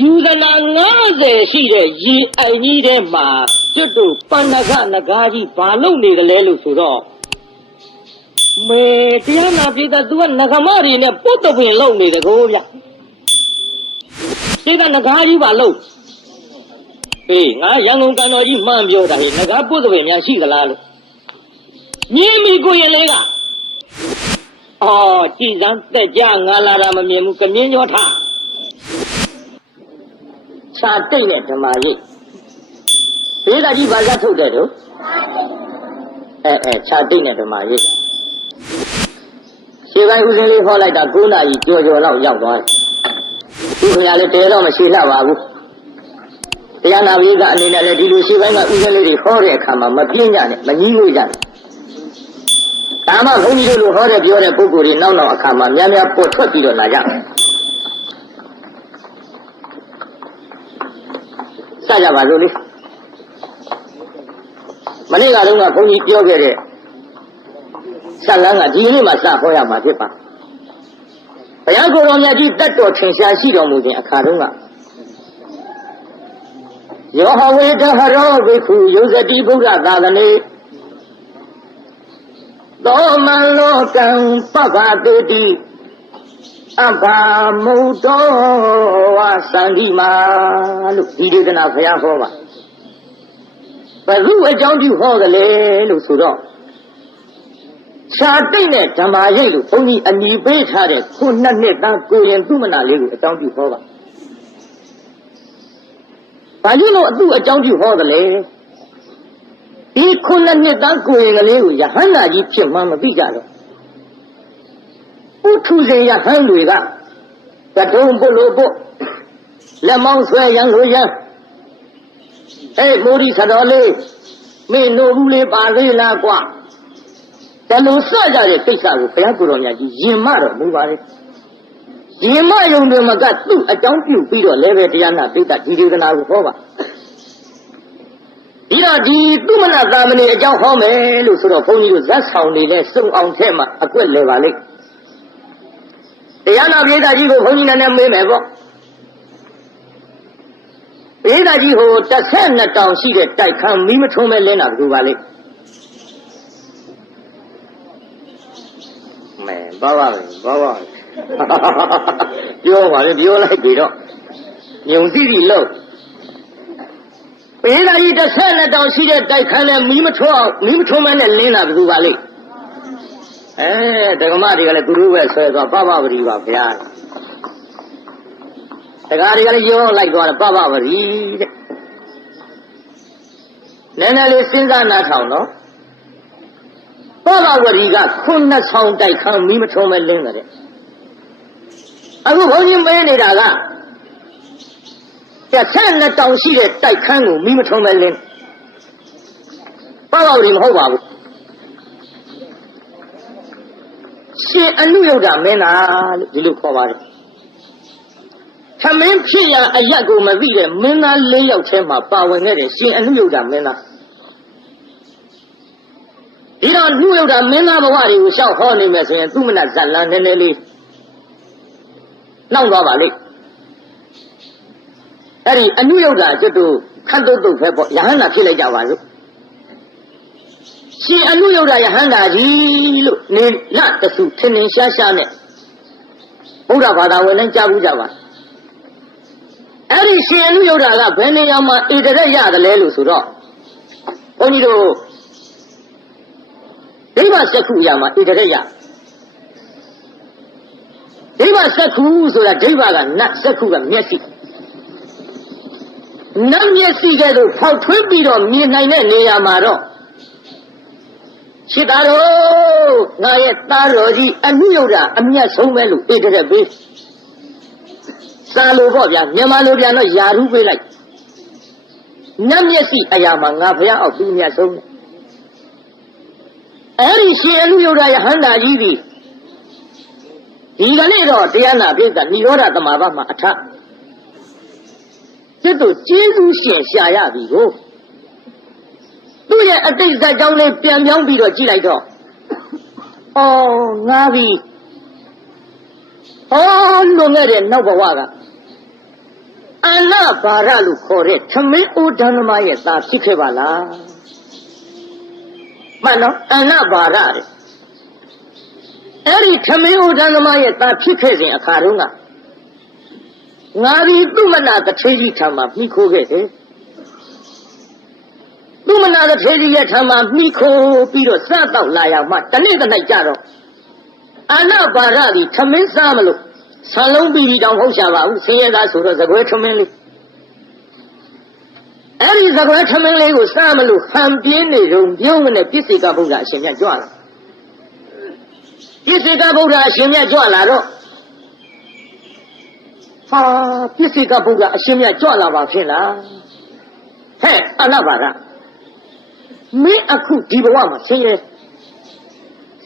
ယူဇနာ90ရှိတဲ့ရေအိုင်ကြီးထဲမှာကျွတ်တို့ပန္နကနဂါးကြီးဘာလုပ်နေကြလဲလို့ဆိုတော့မေတရားနာပြည်သားသူကနဂမတွေနဲ့ပုတ်တပင်လုပ်နေတယ်ကိုဗျဒီကနဂါးကြီးဘာလုပ်အေးငါရန်ကုန်ကန်တော်ကြီးမှန်ပြောတာဟဲ့နဂါးပုတ်တပင်များရှိသလားလို့မြင်ပြီကိုရင်လေးကအော်ကြည်စမ်းတက်ကြငါလာတာမမြင်ဘူးကမြင်းကျော်ထခြာတိတ်နဲ့ဓမ္မရိပ်ဘေးကကြီးဘာသာထုတ်တယ်တို့ခြာတိတ်နဲ့ဓမ္မရိပ်ရှေ့ပိုင်းဦးစင်းလေးဟောလိုက်တာ9 နာရီကြော်လောက်ရောက်သွားတယ်ဒီခင်ဗျားလည်းတဲတော့မရှိလှပါဘူးတရားနာပြီးကအနေနဲ့လည်းဒီလိုရှေ့ပိုင်းကဦးစင်းလေးတွေဟောတဲ့အခါမှာမပြင်းကြနဲ့မကြီးလို့ကြတယ်ဒါမှဘုန်းကြီးတို့လိုဟောတဲ့ပြောတဲ့ပုဂ္ဂိုလ်တွေနောက်အခါမှာများများပေါ်ထွက်ပြီးတော့လာကြစကြပါလို့လေမနေ့ကတော့ဘုန်းကြီးပြောခဲ့တဲ့ဆက်လန်းကဒီနေ့မှစဟောရမှာဖြစ်ပါဘုရားကိုယ်တော်မြတ်ကြီးတတ်တော်ထင်ရှားရှိတော်မူခြင်းအခါတုန်းကယောဟဝေတဟရောဘိက္ခုယုဇတိဗုဒ္ဓသာသနေသောမံလောကံပပတေတိအဘာမုတ်တော်ဝသန္တိမာလို့ဒီဒေသနာဘုရားဟောပါဘယ်သူအကြောင်းပြုဟောကြလဲလို့ဆိုတော့ခြာတိတ်နဲ့ဓမ္မရိပ်လို့ဘုန်းကြီးအမည်ပေးထားတဲ့ခုနှစ်နှစ်သားကိုရင်သူမနာလေးကိုအကြောင်းပြုဟောပါဘာလို့အသူအကြောင်းပြုဟောကြလဲဒီခုနှစ်နှစ်သားကိုရင်ကလေးကိုယဟန္တာကြီးဖြစ်မှမသိကြတော့ဥထုဇဉ်ယဟန်တွေကကတုံးပုလို့ပုလက်မောင်းဆွဲရန်လိုရန်မိုးဒီစတော်လေးမင်းနိုဘူးလေးပါသေးလားကွာဒါလိုစကြတဲ့ကိစ္စကိုဘုရားကိုယ်တော်မြတ်ကြီးယင်မတော့မူပါလေယင်မယုံတွေမှာကသူ့အကြောင်းပြုပြီးတော့လည်းပဲတရားနာပိဋကဒီဒေသနာကိုဟောပါဒီတော့ဒီသူမနာသာမဏေအကြောင်းဟောမယ်လို့ဆိုတော့ဘုန်းကြီးတို့ဇတ်ဆောင်နေလဲစုံအောင်ထဲမှာအကွက်လဲပါလိမ့်တရားနာပိဋကကြီးကိုဘုန်းကြီးနဲ့မေးမယ်ပေါ့ပိဋကကြီးဟို12တောင်ရှိတဲ့တိုက်ခန်းမီးမထုံးမဲ့လင်းတာဘယ်လိုပါလိမ့်မဲဘာပါလဲပြောပါလေပြောလိုက်ပြီတော့ညုံစီလို့ပိဋကကြီး12တောင်ရှိတဲ့တိုက်ခန်းနဲ့မီးမထုံးမဲ့နဲ့လင်းတာဘယ်လိုပါလိမ့်ဒကမတွေကလည်းသူတို့ပဲဆွဲသွားပပပတိပါဗျာဒကာတွေကလည်းရောလိုက်သွားတယ်ပပပတိတဲ့နည်းနည်းလေးစဉ်းစားနားထောင်နော်ပပပတိကခုနှစ်ဆောင်တိုက်ခန်းမီးမထုံးမဲ့လင်းတယ်အခုဘုန်းကြီးမဲနေတာက12တောင်ရှိတဲ့တိုက်ခန်းကိုမီးမထုံးမဲ့လင်းပပပတိမဟုတ်ပါဘူးရှင်အနုယုဒ္ဓမင်းသားလို့ဒီလိုခေါ်ပါတယ်ခမင်းဖြစ်ရာအရက်ကိုမသိတဲ့မင်းသား4 ယောက်ထဲမှာပါဝင်ခဲ့တဲ့ရှင်အနုယုဒ္ဓမင်းသားဒီတော့အနုယုဒ္ဓမင်းသားဘဝတွေကိုရှောက်ဟောနေမယ်ဆိုရင်သူမနာဇတ်လန်းနည်းနည်းလေးနောက်သွားပါလိမ့်အဲ့ဒီအနုယုဒ္ဓကျွတ်တို့ခတ်တုတ်ပဲပေါ့ယဟန္တာဖြစ်လိုက်ကြပါစို့ရှင်အနုယုဒ္ဓယဟန္တာကြီးလို့နေလတစုထင်ထင်ရှားရှားနဲ့ဘုရားဘာသာဝင်တိုင်းကြားဘူးကြပါအဲ့ဒီရှင်အနုယုဒ္ဓကဘယ်နေရာမှာဣတရက်ရတယ်လဲလို့ဆိုတော့ဘုန်းကြီးတို့ဒိဗ္ဗစက္ခုအရာမှာဣတရက်ရဒိဗ္ဗစက္ခုဆိုတာဒိဗ္ဗကနတ်စက္ခုကမျက်စိနတ်မျက်စိကဲ့သို့ဖောက်ထွင်းပြီးတော့မြင်နိုင်တဲ့နေရာမှာတော့ရှိသားတော်ငါရဲ့သားတော်ကြီးအနုယုဒ္ဓအမြတ်ဆုံးပဲလို့ဣတရက်ပေးစာလိုပေါ့ဗျာမြန်မာလိုပြန်တော့ယာရုပေးလိုက်နတ်မျက်စိအရာမှာငါဘုရားအောက်သူအမြတ်ဆုံးအဲ့ဒီရှင်အနုယုဒ္ဓယဟန္တာကြီးဒီကနေ့တော့တရားနာပိဋကနိရောဓသမဘာမှာအထစစ်တို့ကျေးဇူးရှင်ရှာရပြီကိုသူ့ရဲ့အတိတ်ဇာတ်ကြောင်းလေးပြန်ပြောင်းပြီးတော့ကြည့်လိုက်တော့ငါပြီလွန်ခဲ့တဲ့နောက်ဘဝကအ ဘာရလို့ခေါ်တဲ့သမင်းအိုဒန္ဓမရဲ့သားဖြစ်ခဲ့ပါလားမှန်တော့အနဘာရတဲ့အဲ့ဒီသမင်းအိုဒန္ဓမရဲ့သားဖြစ်ခဲ့စဉ်အခါတုန်းကငါဒီသူမနာတထေကြီးထံမှာမိခိုးခဲ့တယ်သူမနာတထေကြီးရဲ့ထံမှာမိခိုးပြီးတော့စတော့လာရမှတနေ့တနေ့ကြတော့အနဘာရဒီသမင်းစားမလို့ဆံလုံးပြီးတောင်ဟုတ်ရှာပါဘူးဆင်းရဲသားဆိုတော့သကွဲသမင်းလေးအဲ့ဒီသကွဲသမင်းလေးကိုစားမလို့ဟန်ပြင်းနေတော့ပြုံးနဲ့ပြစ္ဆေကဗုဒ္ဓအရှင်မြတ်ကြွလာပြစ္ဆေကဗုဒ္ဓအရှင်မြတ်ကြွလာတော့ဟာပြစ္ဆေကဗုဒ္ဓအရှင်မြတ်ကြွလာပါဖြစ်လားဟဲ့အနဘာရမင်းအခုဒီဘဝမှာဆင်းရဲ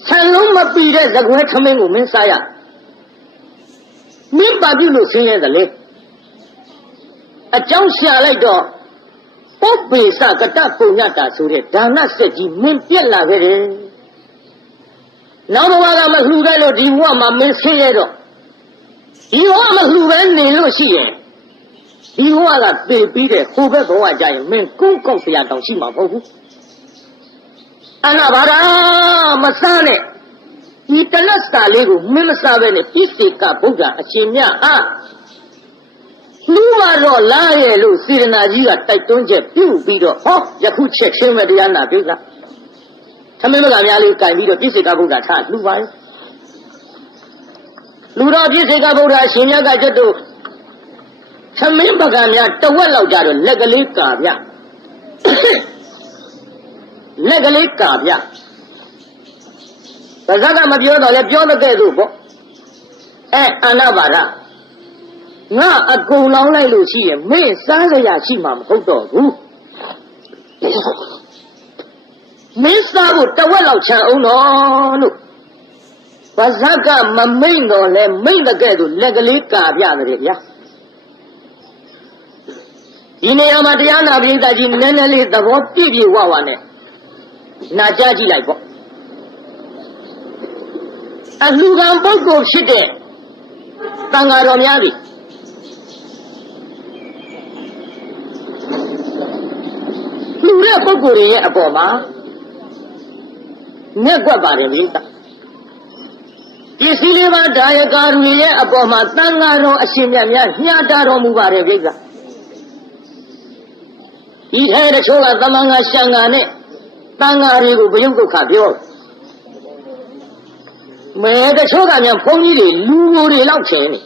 ဆံလုံးမပြီးတဲ့သကွဲသမင်းကိုမင်းစားရမင်းပါပြုလို့ဆင်းရဲတယ်လေအကြောင်းရှာလိုက်တော့ပုပ္ပေစကတပုံညတာဆိုတဲ့ဒါနစက်ကြီးမင်းပြက်လာခဲ့တယ်နောက်ဘဝကမလှူခဲ့လို့ဒီဘဝမှာမင်းဆင်းရဲတော့ဒီဘဝမလှူပဲနေလို့ရှိရင်ဒီဘဝကသေပြီးတဲ့ဟိုဘက်ဘဝကြရင်မင်းကုန်းကောက်စရာတောင်ရှိမှာမဟုတ်ဘူးအနာဘာသာမစားနဲ့ဒီတလတ်စာလေးကိုမင်းမစားပဲနဲ့ပြစ္ဆေကဗုဒ္ဓအရှင်မြတ်အားလူပါတော့လားရဲ့လို့စေရနာကြီးကတိုက်တွန်းချက်ပြုပြီးတော့ဟောယခုချက်ချင်းပဲတရားနာပြီလားသမင်းမကများလေးကြိုင်ပြီးတော့ပြစ္ဆေကဗုဒ္ဓထားလူပါရဲ့လူတော်ပြစ္ဆေကဗုဒ္ဓအရှင်မြတ်ကကျွတ်တို့သမင်းပကံများတဝက်လောက်ကြတော့လက်ကလေးကာပြလက်ကလေးကာပြဘာသာကမပြောတော့လဲပြောတဲ့ကဲ့သို့ပေါ့အနာဘာရငါအကုန်လောင်းလိုက်လို့ရှိရင်မင်းစားကြရရှိမှာမဟုတ်တော့ဘူးမင်းစားဖို့တဝက်လောက်ချန်အောင်တော့လို့ဘာသာကမမိန်တော့လဲမိန်တဲ့ကဲ့သို့လက်ကလေးကာပြတယ်ဗျာဒီနေရာမှာတရားနာပိဋကကြီးနည်းနည်းလေးသဘောပြည့်ပြည့်ဝဝနဲ့နာကြားကြည့်လိုက်ပေါ့အလှကံပုဂ္ဂိုလ်ဖြစ်တဲ့သံဃာတော်များသည်လူတဲ့ပုဂ္ဂိုလ်တွေရဲ့အပေါ်မှာငက်ကွက်ပါတယ်မိသားဒီစီလေးပါးဒါယကာတွေရဲ့အပေါ်မှာသံဃာတော်အရှင်မြတ်များညှာတာတော်မူပါတယ်မိသားဒီထဲတချို့ကသမန်ငါရှံငါနဲ့သံဃာတွေကိုဘယုတ်ဒုက္ခပြောမဲတချို့ကမြန်ဘုန်းကြီးတွေလူကိုတွေလောက်ချင်နေ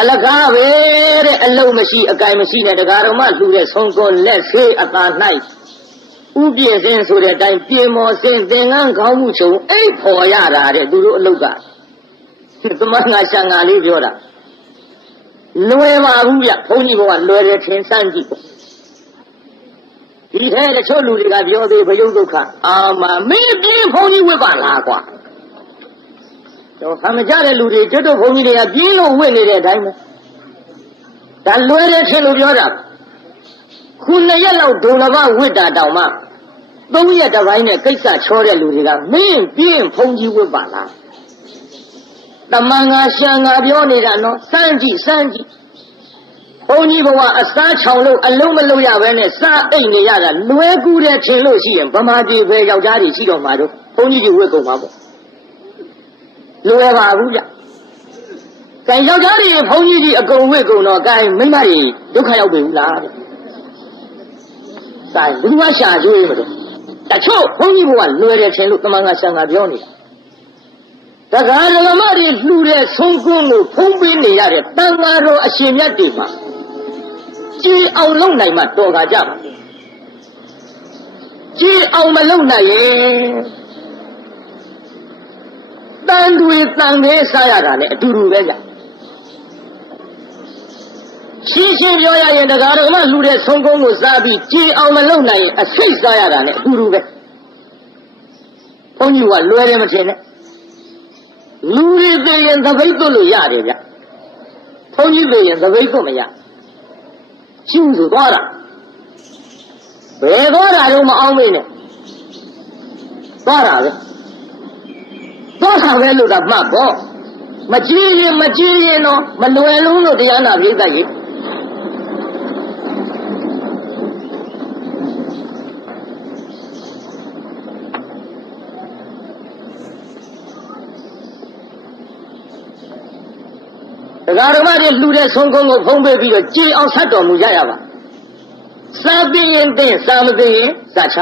အလကားပဲတဲ့အလုံးမရှိအကင်မရှိနဲ့တရားတော်မှလှူတဲ့ဆုံးကောလက်ဆေးအသာ၌ဥပြည့်စင်ဆိုတဲ့အတိုင်းပြေမော်စင်သင်္ကန်းခေါင်းမှုချုံအိတ်ဖော်ရတာတဲ့သူတို့အလုတ်ကသမန်ငါရှံငါလေးပြောတာလွယ်ပါဘူးဗျဘုန်းကြီးဘဝလွယ်တယ်ထင်စမ်းကြည့်ဒီထဲတချို့လူတွေကပြောသေးဘယုတ်ဒုက္ခအာမမင်းပြင်းဘုန်းကြီးဝစ်ပါလားကွာတော့ဆံမကြတဲ့လူတွေကျွတ်တို့ဘုန်းကြီးတွေကပြင်းလို့ဝစ်နေတဲ့အတိုင်းပဲဒါလွယ်တယ်ထင်လို့ပြောတာခု2ရက်လောက်ဒုံလဘဝစ်တာတောင်မှ3ရက်တစ်ပိုင်းနဲ့ကိစ္စချောတဲ့လူတွေကမင်းပြင်းဘုန်းကြီးဝစ်ပါလားတမန်ငါရှံငါပြောနေတာနော်စမ်းကြည့်စမ်းကြည့်ဘုန်းကြီးဘဝအစားချောင်လို့အလုံးမလုံးရဘဲနဲ့စားအိတ်နေရတာလွဲကူးတဲ့ထင်လို့ရှိရင်ဗမာပြည်ပဲယောက်ျားတွေရှိတော့မှာတော့ဘုန်းကြီးကြီးဝတ်ကုန်မှာပေါ့လွယ်ပါဘူးဗျ။ကဲယောက်ျားတွေဘုန်းကြီးကြီးအကုန်ဝတ်ကုန်တော့ကဲမိန်းမတွေဒုက္ခရောက်ပြီလားတဲ့။ကဲဘုရားရှာကျွေးမလို့တချို့ဘုန်းကြီးဘဝလွယ်တယ်ထင်လို့တမန်ကဆံကပြောနေတာ။တရားဓမ္မတွေလှူတဲ့ဆုံးကုန်းကိုဖုံးပေးနေရတဲ့တန်ဃာတော်အရှင်မြတ်တွေမှာကြည်အောင်လုပ်နိုင်မှတော်ကားကြပါကြည်အောင်မလုပ်နိုင်ရင်တန်တွေတန်သေးစားရတာနဲ့အတူတူပဲကြရှင်းရှင်းပြောရရင်တရားဓမ္မလှူတဲ့ဆုံးကုန်းကိုစားပြီးကြည်အောင်မလုပ်နိုင်ရင်အစိတ်စားရတာနဲ့အတူတူပဲဘုန်းကြီးကလွယ်တယ်မထင်နဲ့လူတွေသိရင်သပိတ်သွတ်လို့ရတယ်ဗျဘုန်းကြီးသိရင်သပိတ်သွတ်မရကျူးဆိုသွားတာဘယ်သွားတာတော့မအောင်မေးနဲ့သွားတာပဲသွားတာပဲလို့တော့မှတ်ပေါ့ မကြည့်ရင်တော့မလွယ်လုံးလို့တရားနာပြိဿကြီးတရားဓမ္မတွေလှူတဲ့ဆုံးကုန်းကိုဖုံးပေးပြီးတော့ကြည်အောင်ဆက်တော်မူကြရပါစာသိရင်သိစာမသိရင်စာချ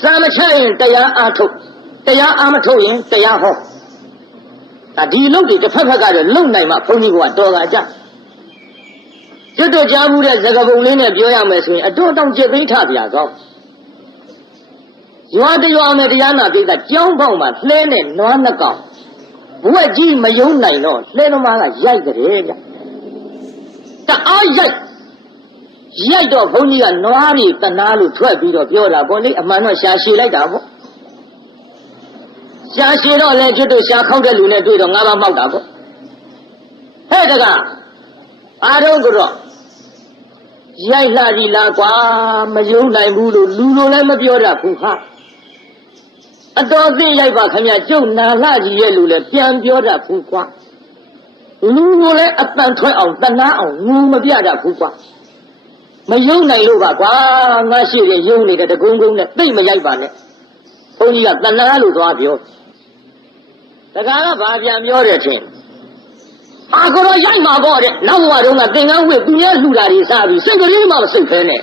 စာမချရင်တရားအားထုတ်တရားအားမထုတ်ရင်တရားဟောဒီလုံးတွေတစ်ဖက်ဖက်ကတော့လုံနိုင်မှဘုန်းကြီးကတော်တာကြကျွတ်တော့ကြားမှုတဲ့သကပုံလေးနဲ့ပြောရမယ်ဆိုရင်အတော့တောင်ကျက်သိမ်းထပြကောင်းရွာတရွာနဲ့တရားနာပိဿကြောင်းပေါက်မှာလှဲနဲ့နွားနှစ်ကောင်ဘဝကြီးမယုံနိုင်တော့လှဲသမားကရိုက်တယ်ဗျတအားရိုက်တော့ဘုန်းကြီးကနွားတွေတနာလို့ထွက်ပြီးတော့ပြောတာပေါ့လေအမှန်တော့ရှာရှည်လိုက်တာပေါ့ရှာရှည်တော့လေကျွတ်တို့ရှာခောက်တဲ့လူနဲ့တွေ့တော့ငါးပါးမောက်တာပေါ့ဟဲ့တကားအားလုံးကတော့ရိုက်လှကြီးလားကွာမယုံနိုင်ဘူးလို့လူလိုလည်းမပြောတတ်ဘူးဟာအတော်သိရိုက်ပါခင်ဗျကျုပ်နာလှကြီးရဲ့လူလည်းပြန်ပြောတတ်ဘူးကွာလူကိုလည်းအတန်ထွက်အောင်တနာအောင်ငူမပြတတ်ဘူးကွာမယုံနိုင်လို့ပါကွာငါရှိရဲ့ယုံနေတဲ့တကုန်းကုန်းနဲ့သိမရိုက်ပါနဲ့ဘုန်းကြီးကတနာလို့သွားပြောတကားကဘာပြန်ပြောတယ်ထင်ကိုတော့ရိုက်မှာပေါ့တဲ့နောက်ဘဝတုန်းကသင်္ကန်းဝစ်သူရဲ့လှူတာတွေစားပြီးစိတ်ကလေးမှမစိတ်ခဲနဲ့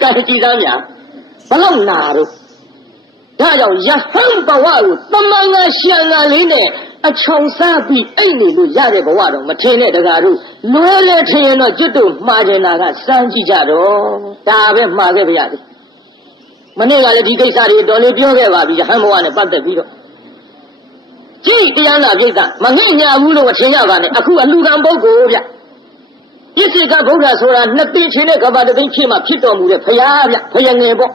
ကဲကြည်သားများဘလောက်နာတော့ဒါကြောင့်ယဟန်ဘဝကိုတမန်ငါရှာငါလေးနဲ့အချောင်စားပြီးအိတ်နေလို့ရတဲ့ဘဝတော့မထင်နဲ့တကားတို့လွဲလဲထင်ရင်တော့ကျွတ်တို့မှားကျင်တာကစမ်းကြည့်ကြတော့ဒါပဲမှားခဲ့ပါရစေမနေ့ကလည်းဒီကိစ္စတွေတော်လေးပြောခဲ့ပါပြီယဟန်ဘဝနဲ့ပတ်သက်ပြီးတော့ကြည့်တရားနာပြိဿမငိမ့်ညာဘူးလို့မထင်ကြပါနဲ့အခုအလူကံပုဂ္ဂိုလ်ဗျပြစ္ဆေကဗုဒ္ဓဆိုတာနှစ်သိန်းချင်းနဲ့ကဘာတသိန်းဖြစ်မှဖြစ်တော်မူတဲ့ဖရာဗျဖယငယ်ပေါ့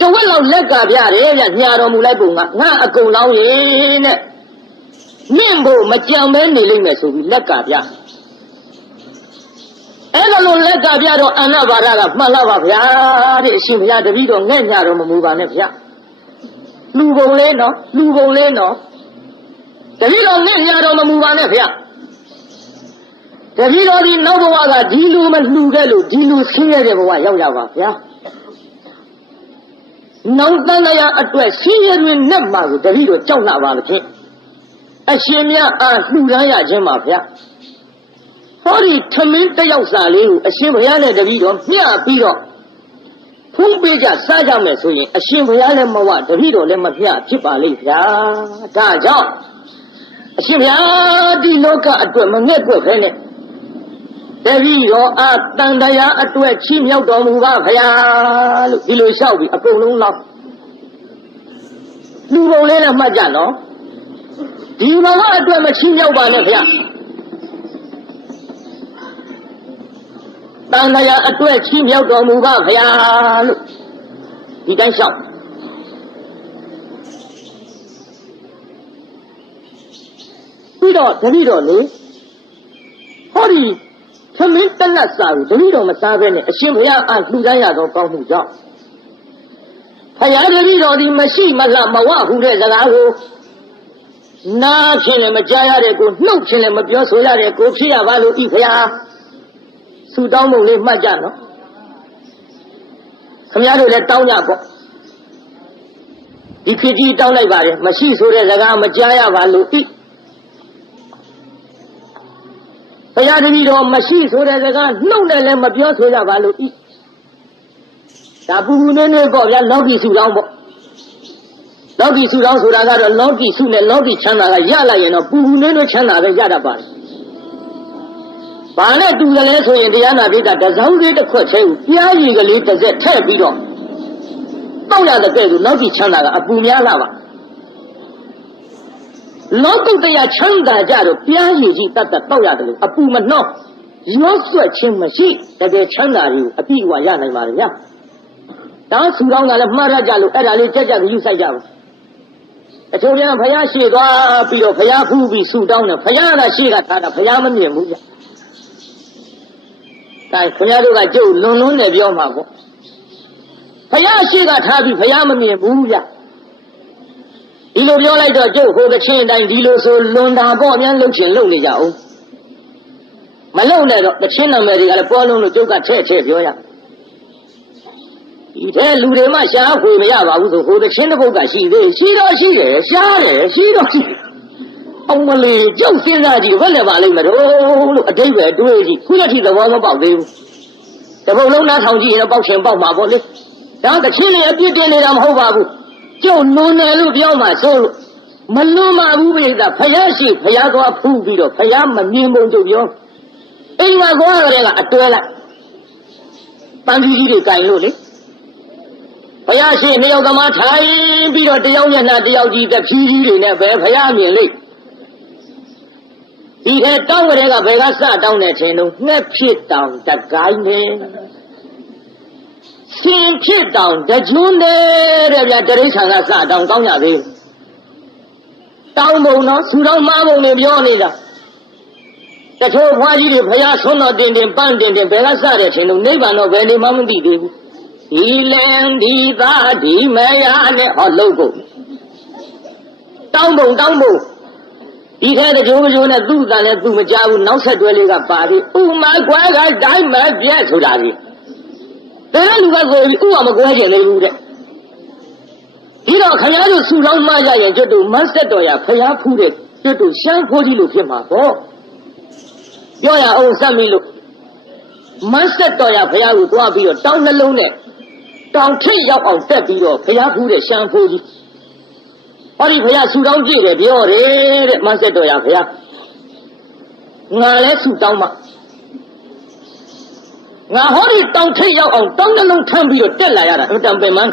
တဝက်လောက်လက်ကပြတယ်ဗျညာတော်မူလိုက်ပုံကငါအကုန်လောင်းရင်နဲ့မြင့်ဖို့မကြံမဲနေလိမ့်မယ်ဆိုပြီးလက်ကပြအဲ့လိုလက်ကပြတော့အနာဘာရကမှန်လားပါဗျာတဲ့အရှင်ဘုရားတပည့်တော်ငဲ့ညာတော်မမူပါနဲ့ဗျာလူကုန်လေးနော်တပည့်တော်ငဲ့ညာတော်မမူပါနဲ့ဗျာတပည့်တော်ဒီနောက်ဘဝကဒီလူမလှူခဲ့လို့ဒီလူဆင်းရဲတဲ့ဘဝရောက်ရပါဗျာနောက်တန်တရားအတွက်ဆင်းရဲတွင်နဲ့မှာကိုတပည့်တော်ကြောက်လာပါလို့ဖြင့်အရှင်မြတ်အားလှူဒန်းရခြင်းပါဗျာဟောဒီထမင်းတယောက်စာလေးကိုအရှင်ဘုရားနဲ့တပည့်တော်မျှပြီးတော့ဖုံးပေးကြစားကြမယ်ဆိုရင်အရှင်ဘုရားလည်းမဝတပည့်တော်လည်းမမျှဖြစ်ပါလိမ့်ဗျာဒါကြောင့်အရှင်ဘုရားဒီလောကအတွက်မငဲ့ကွက်ခဲနဲ့တပည့်တော်အားတန်တရားအတွက်ချီးမြှောက်တော်မူပါဗျာလို့ဒီလိုလျှောက်ပြီးအကုန်လုံးလောက်လူပုံလေးနဲ့မှတ်ကြနော်ဒီဘဝအတွက်မချီးမြှောက်ပါနဲ့ဗျာတန်တရားအတွက်ချီးမြှောက်တော်မူပါဗျာလို့ဒီတိုင်းလျှောက်ပြီးတော့တပည့်တော်လေဟောဒီသမင်းတလက်စာကိုတပည့်တော်မစားဘဲနဲ့အရှင်ဘုရားအားလှူဒန်းရသောကောင်းမှုကြောင့်ဘုရားတပည့်တော်ဒီမရှိမလှမဝဟုတဲ့စကားကိုနားဖြင့်လည်းမကြားရတဲ့ကိုနှုတ်ဖြင့်လည်းမပြောဆိုရတဲ့ကိုဖြစ်ရပါလို့ဤဘုရားဆူတောင်းပုံလေးမှတ်ကြနော်ခင်ဗျားတို့လည်းတောင်းကြပေါ့ဒီဖြစ်ကြီးတောင်းလိုက်ပါတယ်မရှိဆိုတဲ့စကားမကြားရပါလို့ဤဘုရားတပည့်တော်မရှိဆိုတဲ့စကားနှုတ်နဲ့လည်းမပြောဆိုရပါလို့ဤဒါပူပူနွေးနွေးပေါ့ဗျာလောကီဆူတောင်းပေါ့လောကီဆူတောင်းဆိုတာကတော့လောကီဆူနဲ့လောကီချမ်းသာကရလိုက်ရင်တော့ပူပူနွေးနွေးချမ်းသာပဲရတတ်ပါတယ်ဘာနဲ့တူတယ်လဲဆိုရင်တရားနာပိဋကတစောင်းလေးတစ်ခွက်သေးကိုပြားရည်ကလေးတစ်စက်ထည့်ပြီးတော့တောက်ရတဲ့ကဲကိုလောကီချမ်းသာကအပူများလာပါလောကုတ္တရာချမ်းသာကြတော့ပြားရည်ကြီးတတ်တောက်ရတယ်လို့အပူမနှော့ရောဆွက်ခြင်းမရှိတကယ်ချမ်းသာတွေကိုအပြည့်အဝရနိုင်ပါလေဗျာဒါဆူတောင်းကလည်းမှားရကြလို့အဲ့ဒါလေးကြက်ကြက်ယူဆိုင်ကြပါအချို့ပြန်ဘုရားရှေ့သွားပြီးတော့ဘုရားဖူးပြီးဆူတောင်းတယ်ဘုရားကရှေ့ကထားတာဘုရားမမြင်ဘူးဗျဒါခင်ဗျားတို့ကကျုပ်လွန်နဲ့ပြောမှာပေါ့ဘုရားရှိကထားပြီးဘုရားမမြင်ဘူးဗျ ဒီလိုပြောလိုက်တော့ကျုပ်ဟိုတစ်ချင်းတိုင်းဒီလိုဆိုလွန်တာပေါ့များလှုပ်ချင်လှုပ်နေကြအောင်မလှုပ်နဲ့တော့တစ်ချင်းနာမည်တွေကလည်းပေါ်လုံးလို့ကျုပ်ကထဲ့ပြောရဒီထဲလူတွေမှရှားခွေမရပါဘူးဆိုဟိုတစ်ချင်းတစ်ပုဒ်ကရှိသေးရှိတော့ရှိတယ်ရှားတယ်ရှိတော့ရှိအောင်မလေးကျုပ်စဉ်းစားကြည့်ဘယ်နဲ့ပါလိမ့်မလို့အတိတ်ပဲတွေးကြည့်ခုလက်ထိသဘောမပေါက်သေးဘူးတပုတ်လုံးနားထောင်ကြည့်ရင်ပေါက်ချင်ပေါက်မှာပေါ့လေဒါတစ်ချင်းလေးအပြစ်တင်နေတာမဟုတ်ပါဘူးကျုပ်လွန်တယ်လို့ပြောမှဆိုလို့မလွန်ပါဘူးဗျာဖယားရှိဖယားသွားဖူးပြီးတော့ဖယားမမြင်ပုံကျုပ်ပြောအိမ်မှာသွားရတယ်ကအတွဲလိုက်ပန်းကြီးကြီးတွေကင်လို့လေဖယားရှိနှစ်ယောက်သမားထိုင်ပြီးတော့တယောက်မျက်နှာတယောက်ကြီးတဖြည်းကြီးတွေနဲ့ပဲဖယားမြင်လိမ့်ဒီထဲတောင်းကြတဲ့ကဘယ်ကစတောင်းနေခြင်းတော့ငှက်ဖြစ်တောင်တကိုင်းနေစင်ဖြစ်တောင်တကျွန်းတဲ့ဗျာတရိษံကစတောင်းကောင်းရသေးတောင်းပုံတော့ဆူတောင်းမပုံနဲ့ပြောနေတာတချို့ဘွားကြီးတွေဖယားဆွမ်းတော်တင်ပန်းတင်ဘယ်ကစတဲ့ခြင်းတော့နိဗ္ဗာန်တော့ဘယ်နေမှမသိသေးဘူးဒီလင်ဒီသားဒီမယားနဲ့ဟောလုံးကုန်တောင်းပုံဒီထဲတကြိုးနဲ့သူ့တန်နဲ့သူ့မကြားဘူးနောက်ဆက်တွဲလေးကပါပြီဥမကွဲကတိုင်းမပြဲဆိုတာကြီးဒါကလူကကိုဥမကွဲကျင်သေးဘူးတဲ့ဒီတော့ခမားတို့ဆူလောင်းမှရရင်ကျွတ်တို့မတ်ဆက်တော်ရဖျားဖူးတဲ့ကျွတ်တို့ရှမ်းခိုးကြီးလို့ဖြစ်မှာပေါ့ပြောရအောင်စက်မိလို့မတ်ဆက်တော်ရဖျားကိုသွားပြီးတော့တောင်းနှလုံးနဲ့တောင်ထိပ်ရောက်အောင်တက်ပြီးတော့ဖျားဖူးတဲ့ရှမ်းခိုးကြီးဟောဒီဖယားဆူတောင်းကြည့်တယ်ပြောတယ်တဲ့မဆက်တော်ရဖယားငါလဲဆူတောင်းမှငါဟောဒီတောင်ထိပ်ရောက်အောင်တောင်းနှလုံးထမ်းပြီးတော့တက်လာရတာအတံပင်မန်း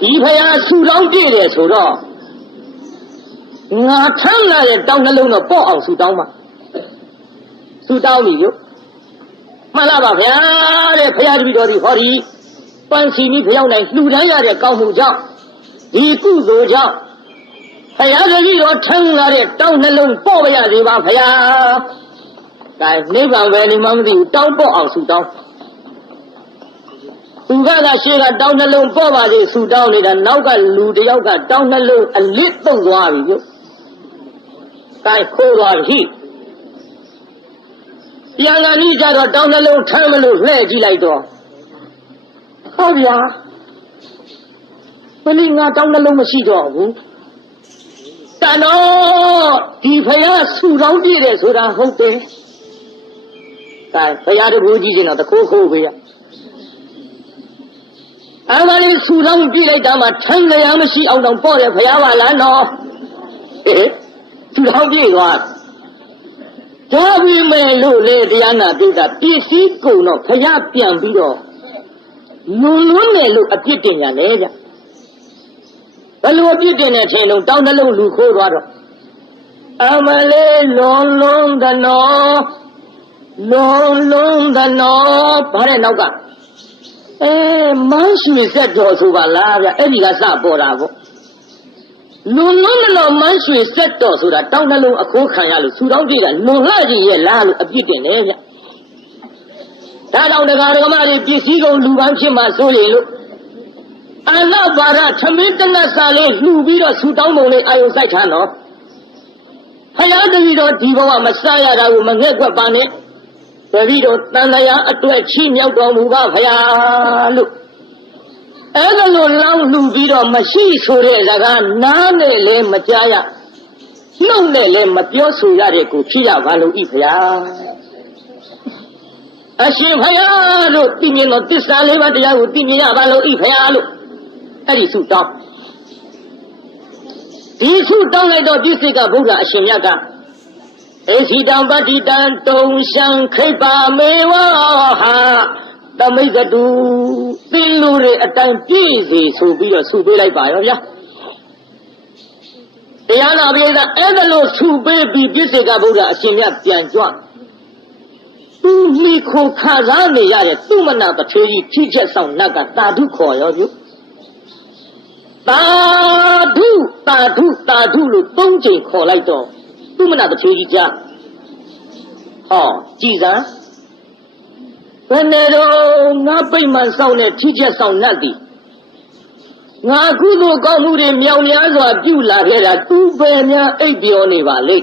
ဒီဖယားဆူတောင်းကြည့်တယ်ဆိုတော့ငါထမ်းလာတဲ့တောင်းနှလုံးတော့ပေါ့အောင်ဆူတောင်းမှဆူတောင်းပြီလို့မှန်လားပါဗျာတဲ့ဖယားတပည့်တော်ဒီဟောဒီပန်းစီမိဖျောင်းနိုင်လှူဒန်းရတဲ့ကောင်းမှုကြောင့်ဒီကုသိုလ်ကြောင့်ဖယားကြီးတော်ထမ်းလာတဲ့တောင်းနှလုံးပေါ့ပါရစေပါဖယားဒါနိဗ္ဗာန်ပဲနေမှမသိဘူးတောင်းပေါ့အောင်ဆူတောင်းသူကရှေ့ကတောင်းနှလုံးပေါ့ပါစေဆူတောင်းနေတာနောက်ကလူတယောက်ကတောင်းနှလုံးအလစ်တုံသွားပြီလို့ဒါခိုးသွားပြီပြန်လာပြီးကြတော့တောင်းနှလုံးထမ်းမလို့လှဲ့ကြည့်လိုက်တော့ဟုတ်ဗျာဘယ်လိုငါတောင်းနှလုံးမရှိတော့ဘူးတန်တော့ဒီဖယားဆူတောင်းပြည့်တယ်ဆိုတာဟုတ်တယ်ဒါဖယားတကူကြီးချင်းတော့တခိုးခိုးပဲရအဲ့ဒါလေးဆူတောင်းပြည့်လိုက်တာမှထိုင်ရမရှိအောင်တော့ပေါ့တယ်ဖယားပါလားနော်ဆူတောင်းပြည့်သွားဒါပေမဲ့လို့လေတရားနာပိတာပစ္စည်းကုန်တော့ဖယားပြန်ပြီးတော့လွန်တယ်လို့အပြစ်တင်ရတယ်ဗျဘယ်လိုအပြစ်တင်နေချင်းလုံးတောင်းနှလုံးလူခိုးသွားတော့အမလေးလွန်သနော်ဘာတဲ့နောက်ကမန်းရွှေဆက်တော်ဆိုပါလားဗျအဲ့ဒီကစပေါ်တာပေါ့လွန်မန်းရွှေဆက်တော်ဆိုတာတောင်းနှလုံးအခိုးခံရလို့ဆူတောင်းကြည့်တာလွန်လှကြီးရဲ့လားလို့အပြစ်တင်နေဗျဒါကြောင့်တရားဓမ္မတွေပစ္စည်းကုန်လူပန်းဖြစ်မှဆိုရင်လို့အနာဘာရသမင်းတနတ်စာလေးလှူပြီးတော့ဆူတောင်းပုံလေးအာယုစိုက်ထားနော်ဖယားတပည့်တော်ဒီဘဝမစားရတာကိုမငဲ့ကွက်ပါနဲ့တပည့်တော်တန်တရားအတွက်ချီးမြှောက်တော်မူပါဖယားလို့အဲ့ဒါလိုလောင်းလှူပြီးတော့မရှိဆိုတဲ့စကားနားနဲ့လည်းမကြားရနှုတ်နဲ့လည်းမပြောဆိုရတဲ့ကိုဖြစ်ရပါလို့ဤဖယားအရှင်ဖယားတို့သိမြင်တော်သစ္စာလေးပါးတရားကိုသိမြင်ရပါလို့ဤဖယားလို့အဲ့ဒီဆုတောင်းဒီဆုတောင်းလိုက်တော့ပြည့်စိတ်ကဗုဒ္ဓအရှင်မြတ်ကဧစီတံပတိတံတုံရှံခိပ္ပါမေဝဟာသမိတ်တူသင်လူတွေအတိုင်းပြည့်စေဆိုပြီးတော့ဆုပေးလိုက်ပါရောဗျာတရားနာပိဋကအဲ့ဒါလို့ဆုပေးပြီးပြည့်စိတ်ကဗုဒ္ဓအရှင်မြတ်ပြန်ကြွသူမိခိုခါစားနေရတဲ့သူမနာတထေကြီးထိချက်ဆောင်နတ်ကတာဓုခေါ်ရောပြုတာဓုလို့သုံးချိန်ခေါ်လိုက်တော့သူမနာတထေကြီးကြဟောကြည်စမ်းဘယ်နဲ့တော့ငါပိတ်မှန်ဆောင်တဲ့ထိချက်ဆောင်နတ်သည် ငါကုသိုလ်ကောင်းမှုတွေမြောင်များစွာပြုလာခဲ့တာသူပဲများအိပ်ပျော်နေပါလေ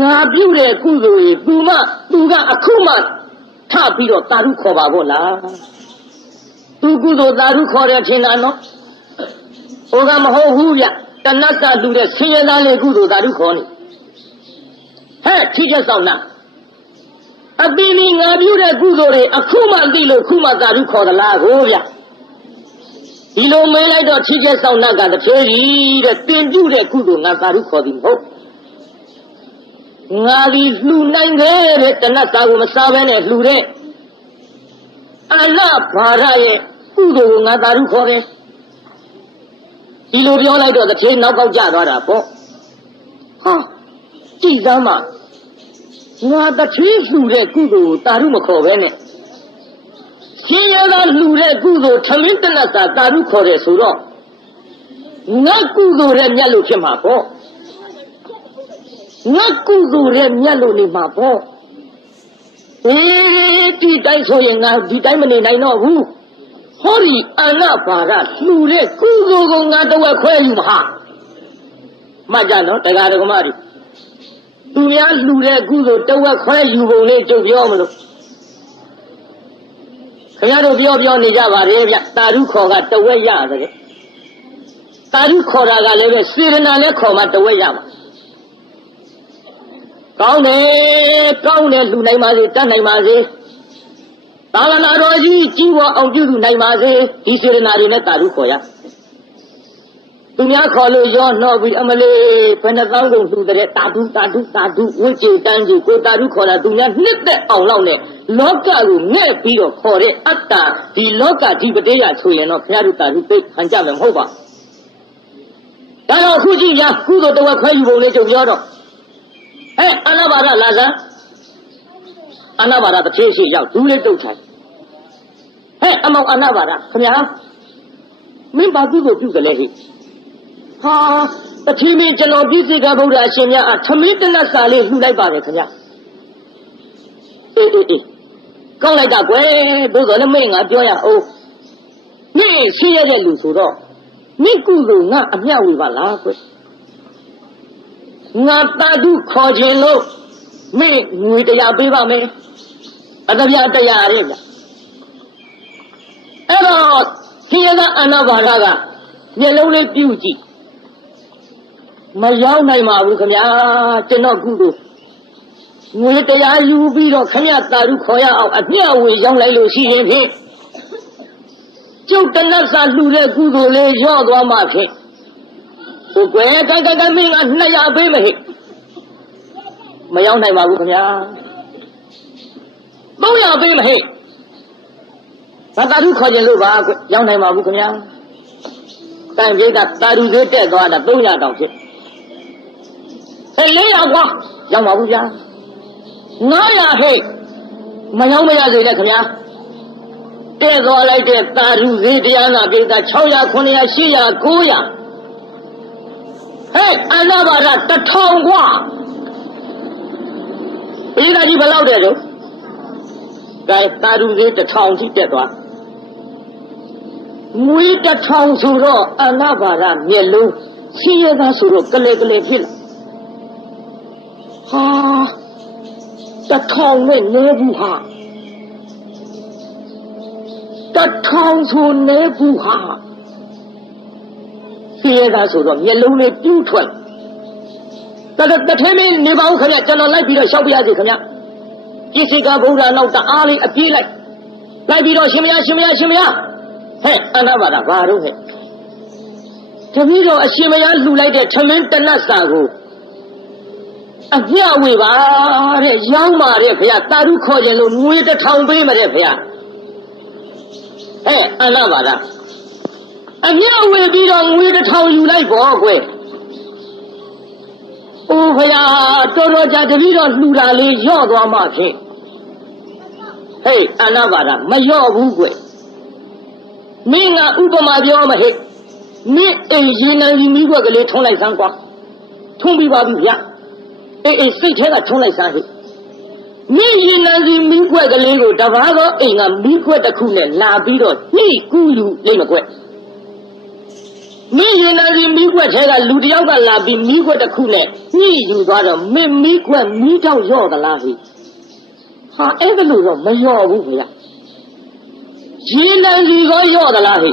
ငါပြုတဲ့ကုသိုလ်ကြီးသူကအခုမှထပြီးတော့သာဓုခေါ်ပါဘောလားသူကုသိုလ်သာဓုခေါ်တယ်ထင်တာနော်ဟိုကမဟုတ်ဘူးဗျတဏ္ဍလူတဲ့ဆင်းရဲသားလေးကုသိုလ်သာဓုခေါ်နေဟဲ့ထိချက်ဆောင်နာအပင်ငါပြုတဲ့ကုသိုလ်တွေအခုမှသိလို့ခုမှသာဓုခေါ်သလားကိုဗျဒီလိုမေးလိုက်တော့ထိချက်ဆောင်နာကတည်းတဲ့တင်ပြုတဲ့ကုသိုလ်ငါသာဓုခေါ်သည်မဟုတ်ငါဒီလှူနိုင်ခဲ့တဲ့တဏ္ဍကိုမစားဘဲနဲ့လှူတဲ့အနာဘာရရဲ့ကုသိုလ်ကိုငါသာဓုခေါ်တယ်ဒီလိုပြောလိုက်တော့တည်းနောက်ကောက်ကျသွားတာပေါ့ဟာကြည်စမ်းမှာငါတည်းလှူတဲ့ကုသိုလ်ကိုသာဓုမခေါ်ဘဲနဲ့ရှင်ရသာလှူတဲ့ကုသိုလ်ထမင်းတဏ္ဍသာဓုခေါ်တယ်ဆိုတော့ငါကုသိုလ်ရဲ့မြတ်လို့ဖြစ်မှာပေါ့ငါကုသိုလ်ရဲ့မြတ်လို့နေမှာပေါ့ဒီတိုင်းဆိုရင်ငါဒီတိုင်းမနေနိုင်တော့ဘူးဟောဒီအနာဘာကလှူတဲ့ကုသိုလ်ကိုငါတဝက်ခွဲယူမှာမှတ်ကြနော်တရားဓမ္မတွေသူများလှူတဲ့ကုသိုလ်တဝက်ခွဲယူပုံလေးကြုတ်ပြောမလို့ခင်ဗျားတို့ပြောနေကြပါရဲ့ဗျတာဓုခေါ်ကတဝက်ရတယ်တာဓုခေါ်တာကလည်းပဲစေရနာနဲ့ခေါ်မှတဝက်ရမှာကောင်းတယ်လှူနိုင်ပါစေတတ်နိုင်ပါစေသာသနာတော်ကြီးကြီးပေါ်အောင်ပြုစုနိုင်ပါစေဒီစေရနာတွေနဲ့တာဓုခေါ်ရသူများခေါ်လို့ရောနှောပြီးအမလေးဘယ်နှသောင်းကုန်လှူတဲ့တာဓုဝိจิတန်းကြီးကိုတာဓုခေါ်တာသူများနှစ်သက်အောင်လောက်နဲ့လောကကိုငဲ့ပြီးတော့ခေါ်တဲ့အတ္တဒီလောကဒီပတေယဆိုရင်တော့ဘုရားတို့တာဓုသိဟန်ကြမယ်မဟုတ်ပါဒါတော့အခုကြည့်ရကုသိုလ်တဝက်ခွဲယူပုံလေးကြုံပြောတော့အာနာပါဒလာစားအာနာပါဒတစ်သေးရှိရောက်ဒူးလေးတုတ်ထိုင်အမောင်အာနာပါဒခင်ဗျာမင်းဘာကုသိုလ်ပြုကြလဲဟိဟာတတိမင်းကျွန်တော်ပြည့်စုံကဗုဒ္ဓအရှင်မြတ်အထမင်းတနတ်စာလေးလှူလိုက်ပါတယ်ခင်ဗျာအေးကောင်းလိုက်တာကွယ်ဘုရားလည်းမင်းငါပြောရအောင်မင်းရှင်းရတဲ့လူဆိုတော့မင်းကုသိုလ်ငါအမျှဝေပါလားကွယ်ငါတာဓုခေါ်ခြင်းလို့မင်းငွေတရားပေးပါမယ်အတပြားတရားရဲ့ဗျအဲ့တော့ရှင်ရကအနာဘာဒကမျက်လုံးလေးပြုကြည့်မရောက်နိုင်ပါဘူးခင်ဗျာကျွန်တော်ကုသိုလ်ငွေတရားယူပြီးတော့ခင်ဗျာတာဓုခေါ်ရအောင်အမျှဝေရောက်လိုက်လို့ရှိရင်ဖြင့်ကျုပ်တဏ္ဍစာလှူတဲ့ကုသိုလ်လေးရော့သွားမှဖြင့်ဟိုကွယ်ကမင်းက200ပေးမဟိမရောက်နိုင်ပါဘူးခင်ဗျာ300ပေးမဟိဘာတာဓုခေါ်ခြင်းလို့ပါကွရောက်နိုင်ပါဘူးခင်ဗျာတန်ပြေးတာတာဓုသေးတက်သွားတာ300တောင်ဖြစ်400ကွာရောက်ပါဘူးဗျာ900ဟိမရောက်မရစေနဲ့ခင်ဗျာတက်သွားလိုက်တဲ့တာဓုသေးတရားနာပြေးတာ600 900 800 900အနာဘာဒ1000กว่าပိဒါကြီးဘယ်လောက်တဲ့တော့ကဲတာဓုသေး1000ကြီးတက်သွားငွေ1000ဆိုတော့အနာဘာဒမျက်လုံးဆင်းရဲသားဆိုတော့ကလေးဖြစ်လာ1000နဲ့နေဘူးဟာ1000ဆိုနေဘူးဟာဆင်းရဲသားဆိုတော့မျက်လုံးလေးပြူးထွက်တထဲမင်းနေပါဦးခင်ဗျကျွန်တော်လိုက်ပြီးတော့ရှောက်ပြရစီခင်ဗျပြည့်စိကဗုဒ္ဓနောက်တအားလေးအပြေးလိုက်ပြီးတော့ရှင်မယားအနာဘာဒဘာတော့ဟဲ့တပည့်တော်အရှင်မယားလှူလိုက်တဲ့ထမင်းတနတ်စာကိုအမျှဝေပါတဲ့ရောင်းပါတဲ့ခင်ဗျတာဓုခေါ်ကြလို့ငွေ1000ပေးမတဲ့ခင်ဗျအနာဘာဒအမျှဝေပြီးတော့ငွေ1000ယူလိုက်ပေါ့ကွယ်အိုးဖရာတော်ကြာတပည့်တော်လှူတာလေးရော့သွားမှဖြင့်အနာဘာဒမရော့ဘူးကွယ်မင်းကဥပမာပြောမဟဲ့မင်းအိမ်ရင်နံကြီးမိဘကလေးထုံးလိုက်စမ်းကွာထုံးပြီးပါပြီဗျစိတ်ထဲကထုံးလိုက်စမ်းဟဲ့မင်းရင်နံကြီးမိဘကလေးကိုတပါးသောအိမ်ကမိဘတစ်ခုနဲ့လာပြီးတော့ညှိကူးယူလိမ့်မကွယ် မိရင်နာစီမိခွက်ထဲကလူတယောက်ကလာပြီးမိခွက်တစ်ခုနဲ့ညှိယူသွားတော့မင်းမိခွက်မိတော့ရော့သလားဟိဟာအဲ့ဒါလို့တော့မရော့ဘူးခင်ဗျရင်နာစီကိုရော့သလားဟိ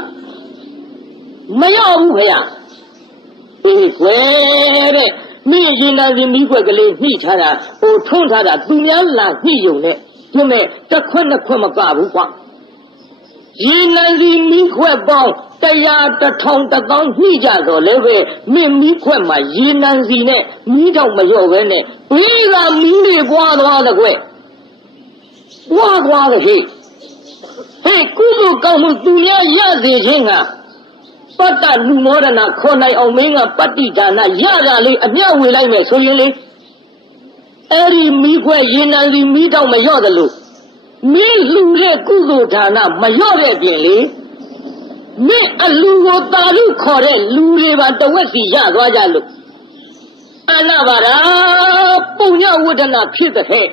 မရော့ဘူးခင်ဗျအေးခွဲတဲ့မိရင်နာစီမိခွက်ကလေးညှိထားတာဟိုထုံးထားတာသူများလာညှိယုံနဲ့ဒီမဲ့တစ်ခွက်နှစ်ခွက်မကဘူးကွာရင်နာစီမိခွက်ပေါင်း100 1000 1000ညှိကြတော့လည်းပဲမင်းမိခွက်မှာရေနံစီနဲ့မိတော့မရော့ပဲနဲ့ဘေးကမီးတွေပွားသွားတဲ့ကွပွားသွားတဲ့ဟဲ့ကုသိုလ်ကောင်းမှုသူများရစေခြင်းကပတ္တလူမောဒနာခေါ်နိုင်အောင်မင်းကပတ္တိဒါနရတာလေးအမျှဝေလိုက်မယ်ဆိုရင်လေအဲ့ဒီမိခွက်ရေနံစီမိတော့မရော့တယ်လို့မင်းလူတဲ့ကုသိုလ်ဒါနမရော့တဲ့ပြင်လေမင်းအလူကိုတာလူခေါ်တဲ့လူတွေပါတဝက်စီရသွားကြလို့အနာပါရာပုညဝဒနာဖြစ်တဲ့ဟဲ့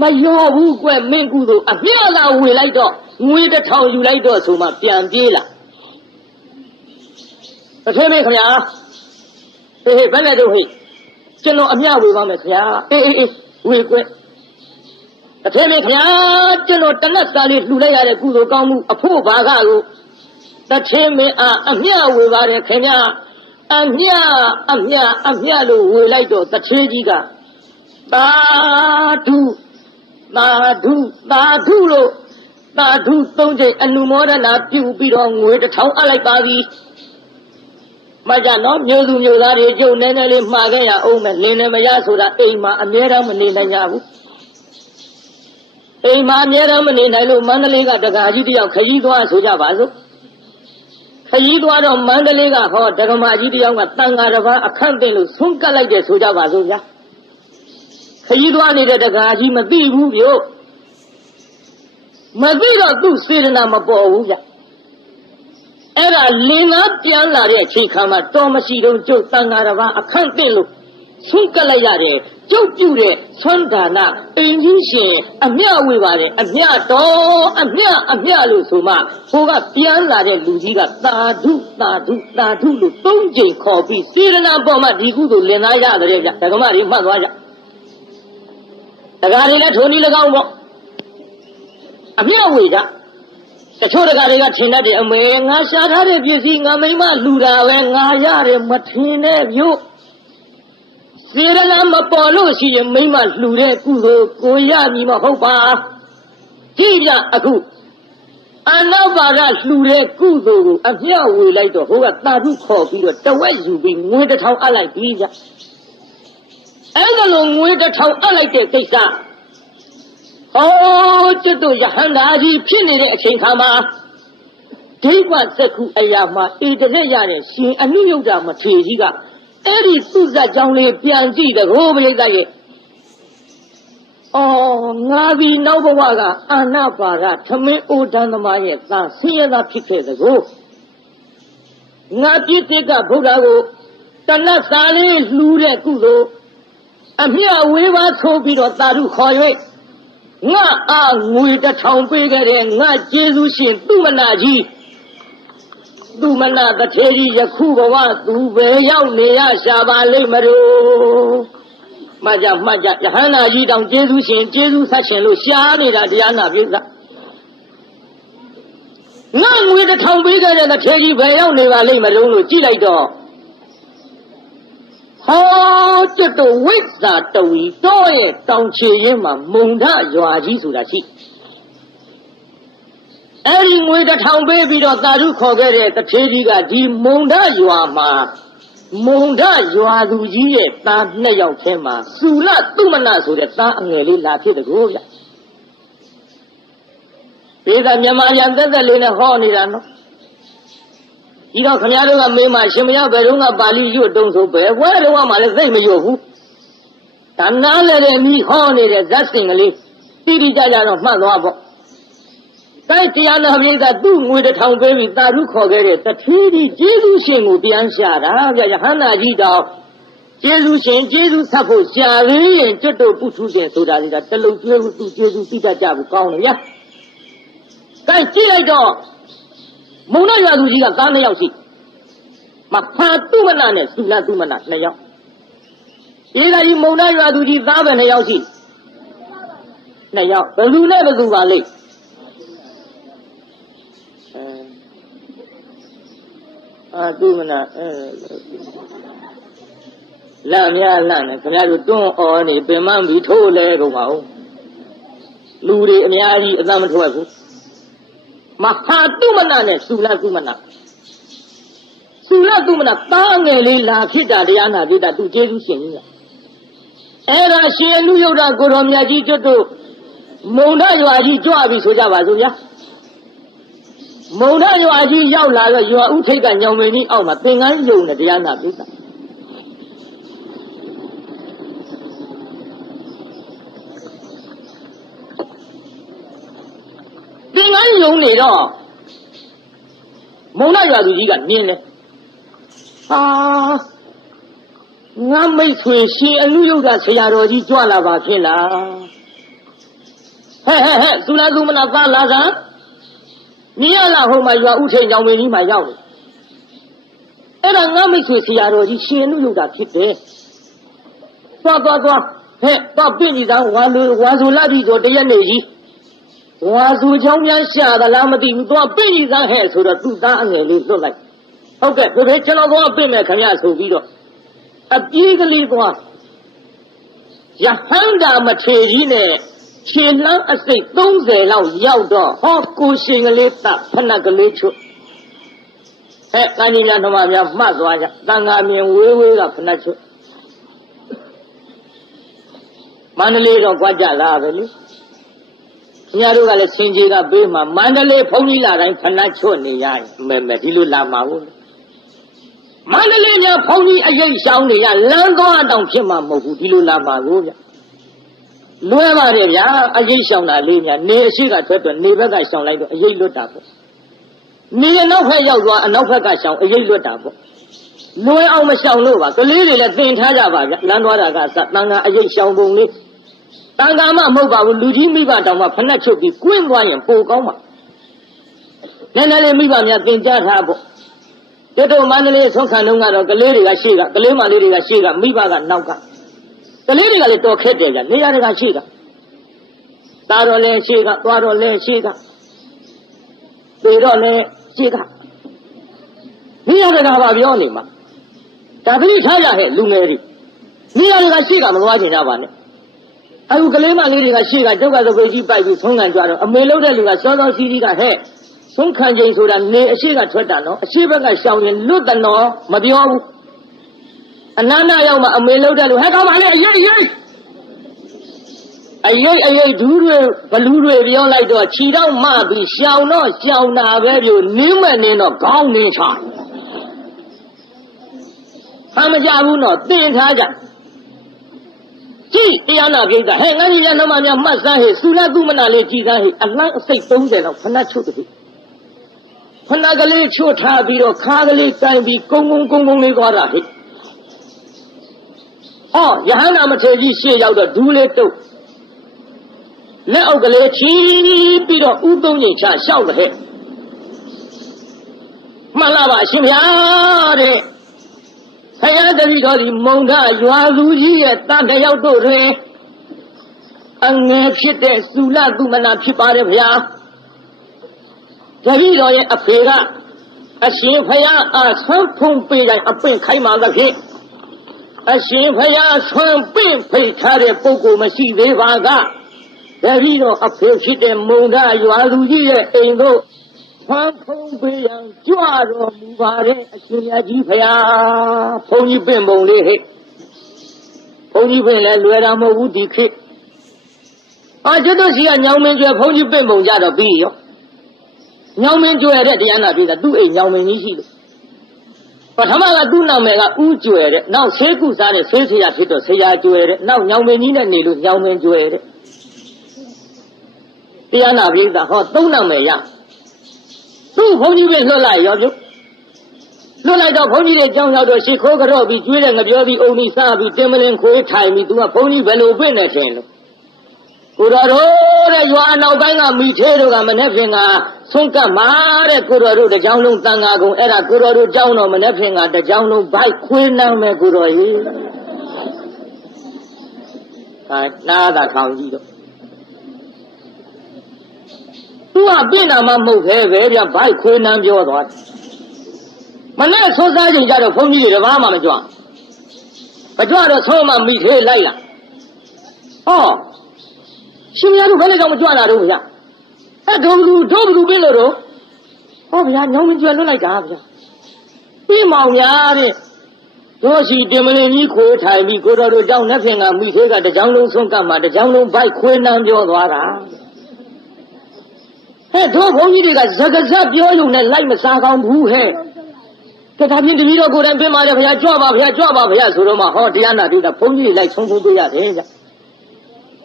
မရောဘူးကွမင်းကုသိုလ်အမြတ်လာဝေလိုက်တော့ငွေ1000ယူလိုက်တော့ဆိုမှပြန်ပြေးလာတစ်ထင်းမေးခင်ဗျာဟေးဘယ်နဲ့တော့ဟိကျွန်တော်အမြတ်ဝေပါမယ်ခင်ဗျာအေးဝေကွတစ်ထင်းမေးခင်ဗျာကျွန်တော်တနတ်စာလေးလှူလိုက်ရတဲ့ကုသိုလ်ကောင်းမှုအဖို့ဘာကကိုတချင်းမင်းအမျှဝေပါတယ်ခင်ဗျာအမျှလို့ဝေလိုက်တော့တချင်းကြီးကသာဓုလို့သာဓု3ချိန်အနုမောဒနာပြုပြီးတော့ငွေ1000အပ်လိုက်ပါပြီမကြနော်မျိုးသူမျိုးသားတွေကျုပ်နည်းနည်းလေးမှားခဲ့ရအောင်မယ်လင်းနေမရဆိုတာအိမ်မှာအမြဲတမ်းမနေနိုင်ကြဘူးအိမ်မှာအမြဲတမ်းမနေနိုင်လို့မန္တလေးကတက္ကကြီးတယောက်ခရီးသွားဆိုကြပါစို့ခရီးသွားတော့မန္တလေးကဟောဒကမာကြီးတယောက်ကတန်ဃာတစ်ပါးအခန့်တင်လို့ဆုံးကတ်လိုက်တယ်ဆိုကြပါစို့ဗျာခရီးသွားနေတဲ့ဒကာကြီးမသိဘူးဗျို့မသိတော့သူ့စေတနာမပေါ်ဘူးဗျအဲ့ဒါလင်းသားပြန်လာတဲ့အချိန်ခါမှာတော်မရှိတော့ကျုပ်တန်ဃာတစ်ပါးအခန့်တင်လို့ဆုံးကတ်လိုက်ရတယ်ကျုပ်ပြုတဲ့ဆွမ်းဒါနအင်းကြီးရှင်အမျှဝေပါတယ်အမျှတော်အမျှလို့ဆိုမှဟိုကပြန်လာတဲ့လူကြီးကသာဓုလို့3ချိန်ခေါ်ပြီးစေရနာပေါ်မှာဒီကုသိုလ်လင်သားရတယ်ဗျဓမ္မတွေမှတ်သွားကြဒကာတွေလည်းထိုနည်း၎င်းပေါ့အမျှဝေကြတချို့ဒကာတွေကထင်တတ်တယ်အမေငါရှာထားတဲ့ပစ္စည်းငါမိမလူတာပဲငါရတယ်မထင်နဲ့ဗျို့စေရနာမပေါ်လို့ရှိရင်မိမလှူတဲ့ကုသိုလ်ကိုရမည်မဟုတ်ပါကြည့်ပြအခုအနောက်ပါကလှူတဲ့ကုသိုလ်ကိုအမျှဝေလိုက်တော့ဟိုကတာဓုခေါ်ပြီးတော့တဝက်ယူပြီးငွေ1000အပ်လိုက်ပြီဗျအဲ့ဒါလိုငွေ1000အပ်လိုက်တဲ့ကိစ္စဟောကျွတ်တို့ယဟန္တာကြီးဖြစ်နေတဲ့အချိန်ခါမှာဒိဗ္ဗစက္ခုအရာမှာဧတရက်ရတဲ့ရှင်အနုယုဒ္ဓမထေရကြီးကအဲ့ဒီသူ့ဇက်ကြောင်းလေးပြန်ကြည့်တဲ့ဟိုပရိသတ်ရဲ့ငါဒီနောက်ဘဝကအာနာပါကထမင်းအိုဒန်းသမားရဲ့သာဆင်းရဲသာဖြစ်ခဲ့သကိုငါပြစ်တဲ့ကဗုဒ္ဓကိုတဏှတ်စာလေးလှူတဲ့ကုသိုလ်အမျှဝေးပါဆိုပြီးတော့သာဓုခေါ်၍ငါအားငွေ1000ပေးခဲ့တဲ့ငါကျေးဇူးရှင်သူမနာကြီးသူမနာတထေကြီးယခုဘဝသူပဲရောက်နေရရှာပါလိမ့်မလို့မှတ်ကြယဟန္တာကြီးတောင်ကျေးဇူးရှင်ကျေးဇူးဆက်ရှင်လို့ရှားနေတာတရားနာပိဿငါငွေ1000ပေးခဲ့တဲ့တထေကြီးပဲရောက်နေပါလိမ့်မလို့ကြည့်လိုက်တော့ဟောကျွတ်တို့ဝိဇ္ဇာတဝီတော့ရဲ့တောင်ချေရင်းမှာမုံထရွာကြီးဆိုတာရှိအဲ့ဒီငွေ1000ပေးပြီးတော့သာဓုခေါ်ခဲ့တဲ့တထေကြီးကဒီမုံထရွာမှာမုံထရွာသူကြီးရဲ့သား2ယောက်ထဲမှာစုလသုမနဆိုတဲ့သားအငယ်လေးလာဖြစ်တကူဗျဘေးကမြန်မာပြန်သက်သက်လေးနဲ့ဟောနေတာနော်ဒီတော့ခမရတို့ကမေးမှရှင်မရောက်ဘယ်တော့မှပါဠိရွတ်တုံးဆိုပဲဘွဲတော့မှလည်းသိမရွတ်ဘူးဒါနားလည်းတဲ့မိဟောနေတဲ့ဇတ်စင်ကလေးတိတိကျကျတော့မှတ်သွားပေါ့တိုက်တရားနာပိဿသူ့ငွေ1000ပေးပြီးတာဓုခေါ်ခဲ့တဲ့တထေးကြီးကျေးဇူးရှင်ကိုပြန်ရှာတာဗျယဟန္တာကြီးတောင်ကျေးဇူးရှင်ကျေးဇူးဆက်ဖို့ရှာသေးရင်ကျွတ်တို့ပုထုရှင်ဆိုတာလေးကတလုံးကျွေးဖို့သူကျေးဇူးသိတတ်ကြဘူးကောင်းတယ်ဗျတိုက်ကြည့်လိုက်တော့မုံနဲ့ရွာသူကြီးကသား2ယောက်ရှိ မဟာတုမနာနဲ့သုလတုမနာ2ယောက်ဒီကကြီးမုံနာရွာသူကြီးသားပဲ2ယောက်ရှိ2ယောက်ဘယ်သူနဲ့ဘယ်သူပါလိမ့်တုမနာလမ်းများလမ်းနဲ့ခင်ဗျားတို့တွန်းအော်နေပင်မပြီးထိုးလဲကုန်ပါဦးလူတွေအများကြီးအသက်မထွက်ဘူးမဟာတုမနာနဲ့သုလတုမနာသုလတုမနာတားငယ်လေးလာဖြစ်တာတရားနာဖြစ်တာသူကျေးဇူးရှင်ကြီးကအဲ့ဒါရှင်လူယုတ်တာကိုတော်မြတ်ကြီးတို့မုံနာရွာကြီးကြွပြီဆိုကြပါစို့ဗျာမုံနာရွာကြီးရောက်လာတော့ရွာဥထိတ်ကညောင်မင်းကြီးအောက်မှာသင်္ကန်းယုံနဲ့တရားနာဖြစ်တာသင်္ကန်းယုံနေတော့မုံနာရွာသူကြီးကမြင်တယ်ဟာငါမိတ်ဆွေရှင်အလူယုတ်တာဆရာတော်ကြီးကြွလာပါဖြစ်လားဟဲ့သုလသုမနာသားလာစားမြင်ရလားဟိုမှာရွာဥထိန်ညောင်မင်းကြီးမှာရောက်နေအဲ့ဒါငါမိတ်ဆွေဆရာတော်ကြီးရှင်အလူယုတ်တာဖြစ်တယ်သွားဟဲ့တော့ပြင့်ကြီးသားဝါဆိုလာပြီဆိုတရက်နေကြီးဝါဆိုချောင်းများရှာသလားမသိဘူးသွားပြင့်ကြီးသားဟဲ့ဆိုတော့သူ့သားအငယ်လေးလွတ်လိုက်ဟုတ်ကဲ့ဒါပေမဲ့ကျွန်တော်သွားပြင့်မယ်ခင်ဗျဆိုပြီးတော့အပြေးကလေးသွားရဟန္တာမထေကြီးနဲ့ခြေလမ်းအစိတ်30လောက်ရောက်တော့ဟောကိုရှင်ကလေးတဖဏကလေးချွတ်ဟဲ့တန်ကြီးများဓမ္မများမှတ်သွားကြတန်ဃာမြင်ဝေးဝေးကဖဏချွတ်မန္တလေးတော့ကြွကြလာပဲလေခင်ဗျားတို့ကလည်းစင်ကြီးကပေးမှာမန္တလေးဘုန်းကြီးလာတိုင်းဖဏချွတ်နေရရင်မဲဒီလိုလာမှာဘူးမန္တလေးများဘုန်းကြီးအရေးရှောင်းနေရလမ်းသွားတောင်ဖြစ်မှာမဟုတ်ဘူးဒီလိုလာမှာကိုဗျလွဲပါတယ်ဗျာအရေးရှောင်းတာလေးများနေအရှိကထွက်တော့နေဘက်ကရှောင်းလိုက်တော့အရေးလွတ်တာပေါ့နေအနောက်ဘက်ရောက်သွားအနောက်ဘက်ကရှောင်းအရေးလွတ်တာပေါ့လွဲအောင်မရှောင်းလို့ပါကလေးတွေလည်းသင်ထားကြပါဗျလမ်းသွားတာကစတန်ခါအရေးရှောင်းပုံလေးတန်ခါမှမဟုတ်ပါဘူးလူကြီးမိဘတောင်မှဖနှက်ချုပ်ပြီးကွင်းသွားရင်ပိုကောင်းပါနည်းနည်းလေးမိဘများသင်ကြားထားပေါ့တို့မန္တလေးဆုံးခံတော့ကတော့ကလေးတွေကရှေ့ကကလေးမလေးတွေကရှေ့ကမိဘကနောက်ကကလေးတွေကလည်းတော်ခက်တယ်ဗျနေရာတွေကရှေ့ကသားတော်လည်းရှေ့ကသွားတော်လည်းရှေ့ကသေတော့လည်းရှေ့ကနေရာတွေကပါပြောနေမှာဒါသတိထားရဟဲ့လူငယ်တွေနေရာတွေကရှေ့ကမသွားချင်ကြပါနဲ့အခုကလေးမလေးတွေကရှေ့ကကျောက်ကသပိတ်ကြီးပိုက်ပြီးဆုံးခံကြတော့အမေလို့တဲ့လူကစောစောစီးစီးကဟဲ့ဆုံးခံချိန်ဆိုတာနေအရှိကထွက်တာနော်အရှိဘက်ကရှောင်ရင်လွတ်တယ်နော်မပြောဘူးအနန္တရောက်မှအမေလို့တဲ့လူဟဲ့ကောင်းပါလေအရေးဒူးတွေဘလူးတွေပြောလိုက်တော့ခြီတော့မှပြီးရှောင်တော့ရှောင်တာပဲပြိုနင်းမနေတော့ခေါင်းနေချဟာမကြဘူးနော်သင်ထားကြကြည့်တရားနာကိစ္စဟဲ့ငါကြီးရနမများမှတ်စားဟဲ့သုလသုမနာလေးကြည်စားဟဲ့အလန်းအစိတ်30လောက်ဖဏချုပ်တည်းဖဏကလေးချွတ်ထားပြီးတော့ခါကလေးတိုင်ပြီးကုန်းလေးသွားတာဟဲ့ဟောယဟန္တာမထေကြီးရှေ့ရောက်တော့ဒူးလေးတုပ်လက်အောက်ကလေးချီးပြီးတော့ဥသုံးချိန်ချလျှောက်တယ်ဟဲ့မှန်လားပါအရှင်ဗျာတဲ့ခရတတိတော်ဒီမုံထရွာသူကြီးရဲ့တန်တယောက်တို့တွင်အငယ်ဖြစ်တဲ့သုလသုမနာဖြစ်ပါတယ်ဗျာတတိတော်ရဲ့အဖေကအရှင်ဖယားအားဆွမ်းဖုံးပေးတိုင်းအပင့်ခိုင်းပါသဖြင့်အရှင်ဖယားဆွမ်းပင့်ဖိတ်ထားတဲ့ပုဂ္ဂိုလ်မရှိသေးပါကတတိတော်အဖေဖြစ်တဲ့မုံထရွာသူကြီးရဲ့အိမ်တို့ဆွမ်းဖုံးပေးရန်ကြွတော်မူပါတဲ့အရှင်မြတ်ကြီးဖယားဘုန်းကြီးပင့်ပုံလေးဟဲ့ဘုန်းကြီးပင့်လည်းလွယ်တာမဟုတ်ဘူးဒီခေတ်ကျွတ်တို့စီကညောင်မင်းကျွဲဘုန်းကြီးပင့်ပုံကြတော့ပြီးရောညောင်မင်းကျွဲတဲ့တရားနာပြည်ကသူ့အိမ်ညောင်မင်းကြီးရှိလို့ပထမကသူ့နာမည်ကဦးကျွဲတဲ့နောက်ဆေးကုစားတဲ့ဆေးဆရာဖြစ်တော့ဆရာကျွဲတဲ့နောက်ညောင်မင်းကြီးနဲ့နေလို့ညောင်မင်းကျွဲတဲ့တရားနာပြည်ကဟောသုံးနာမည်ရသူ့ဘုန်းကြီးပဲလွတ်လိုက်ရောပြုလွတ်လိုက်တော့ဘုန်းကြီးတွေကြောင်းရောက်တော့ရှ िख ိုးကြော့ပြီးကျွေးတဲ့ငပြောပြီးအုံပြီးစားပြီးတင်မလင်ခွေးထိုင်ပြီးသူကဘုန်းကြီးဘယ်လိုပြင့်နေထင်လို့ ကိုတော်တို့တဲ့ရွာနောက်ပိုင်းကမိသေးတို့ကမနေ့ဖြင့်ကဆုံးကတ်မှာတဲ့ကိုတော်တို့တကြောင်လုံးတန်ဃာကုံအဲ့ဒါကိုတော်တို့ကြောင်းတော်မနေ့ဖြင့်ကတကြောင်လုံးဘိုက်ခွေးနှမ်းမဲ့ကိုတော်ကြီးဟာနားသာထောင်ကြည့်တော့သူကပြင်နာမှမဟုတ်ပဲဗျဘိုက်ခွေးနှမ်းပြောသွားတယ်မနေ့ဆိုးစားချိန်ကြတော့ဘုန်းကြီးတွေတပားမှမကြွမကြွတော့ဆုံးမမိသေးလိုက်လာဟောရှင်များတို့ဘယ်နဲ့ကြောင့်မကြွလာတော့ဗျာအဲ့ဒုဘလူပြလို့တော့ဟောဗျာညောင်းမကြွလွတ်လိုက်တာဗျာပြီးမောင်များတဲ့တို့ရှိတင်မလင်းကြီးခွေးထိုင်ပြီးကိုတော်တို့ကြောင့်လက်ဖြင့်ကမိသေးကတကြောင်လုံးဆုံးကပ်မှာတကြောင်လုံးဘိုက်ခွေးနှမ်းပြောသွားတာဟဲ့တို့ဘုန်းကြီးတွေကဇကဇက်ပြောရုံနဲ့လိုက်မစားကောင်းဘူးဟဲ့ကဲဒါဖြင့်တပည့်တော်ကိုယ်တိုင်ပြင်ပါတယ်ဗျာကြွပါဗျာကြွပါဗျာဆိုတော့မှဟောတရားနာတွေ့တာဘုန်းကြီးတွေလိုက်ဆုံးပေးရတယ်ဗျာ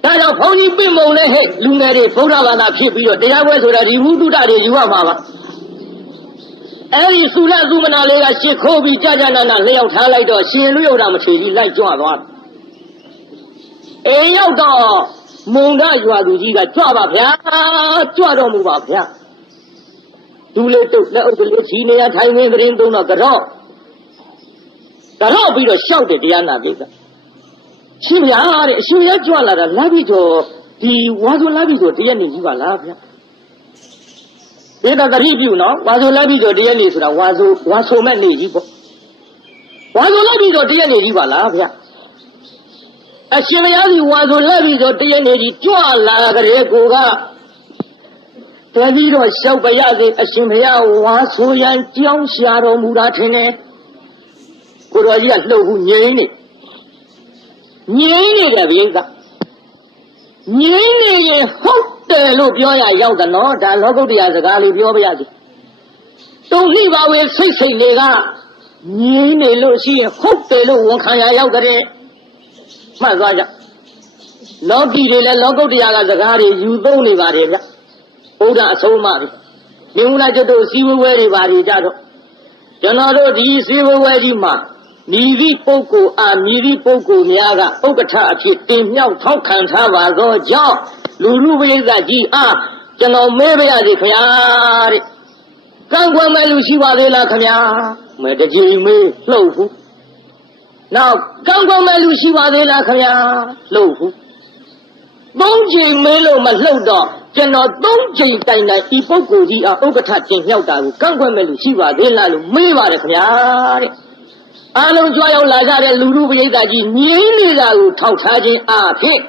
ဒါကြောင့်ဘုန်းကြီးပြင်မုံလဲဟဲ့လူငယ်တွေဗုဒ္ဓဘာသာဖြစ်ပြီးတော့တရားပွဲဆိုတာဒီဝိတုဒ္ဒတွေယူရမှာပါအဲဒီသုလသုမနာလေးကရှစ်ခိုးပြီးကြာနာလျှောက်ထားလိုက်တော့ရှင်လူရုံတာမချေကြီးလိုက်ကြွသွားအိမ်ရောက်တော့မုံကရွာသူကြီးကကြွပါဗျာကြွတော်မူပါဗျာဒူလေးတုတ်လက်အုပ်ကလေးချီနေရထိုင်နေသတင်းသုံးတော့ကြော့ပြီးတော့ရှောက်တယ်တရားနာပိကရှင်ဗျာတဲ့အရှင်ရကြွလာတာလာပြီတော့ဒီဝါဆိုလာပြီတော့တရက်နေကြီးပါလားဗျာဒီတော့တတိပြုနော်ဝါဆိုလာပြီတော့တရက်နေဆိုတာဝါဆိုမဲ့နေကြီးပေါ့ဝါဆိုလာပြီတော့တရက်နေကြီးပါလားဗျာအရှင်ဗျာဒီဝါဆိုလာပြီတော့တရက်နေကြီးကြွလာကြတဲ့ကိုကတတိတော့ရှောက်ပါရစေအရှင်ဗျာဝါဆိုရန်ကြောင်းရှာတော်မူတာထင်တယ်ကိုတော်ကြီးကလှုပ်ဘူးငြိမ်းနေတယ်ဗျိကငြိမ်းနေရင်ဟုတ်တယ်လို့ပြောရရောက်တယ်နော်ဒါလောကုတ္တရာစကားလေးပြောပါရစေတုံ့နှိပါဝေစိတ်တွေကငြိမ်းနေလို့ရှိရင်ဟုတ်တယ်လို့ဝန်ခံရရောက်တဲ့မှတ်သွားကြလောကီတွေလည်းလောကုတ္တရာကစကားတွေယူသုံးနေပါတယ်ဗျဘုရားအဆုံးအမတွေမြင်ဦးလားကျွတ်တို့စီဝဲတွေပါတွေကြတော့ကျွန်တော်တို့ဒီစီဝဲကြီးမှာမြည်သည့်ပုဂ္ဂိုလ်အားမြည်သည့်ပုဂ္ဂိုလ်များကဥက္ကဋ္ဌအဖြစ်တင်မြှောက်ထောက်ခံထားပါသောကြောင့်လူပရိသတ်ကြီးအားကျွန်တော်မေးပါရစေခင်ဗျာတဲ့ကံကွယ်မဲ့လူရှိပါသေးလားခင်ဗျာမဲတကြီးမေးလှုပ်ဘူးနောက်ကံကွယ်မဲ့လူရှိပါသေးလားခင်ဗျာလှုပ်ဘူးသုံးချိန်မေးလို့မလှုပ်တော့ကျွန်တော်သုံးချိန်တိုင်ဒီပုဂ္ဂိုလ်ကြီးအားဥက္ကဋ္ဌတင်မြှောက်တာကိုကံကွယ်မဲ့လူရှိပါသေးလားလို့မေးပါတယ်ခင်ဗျာတဲ့အားလုံးကြွရောက်လာကြတဲ့လူပရိသတ်ကြီးငြိမ်းနေတာကိုထောက်ထားခြင်းအားဖြင့်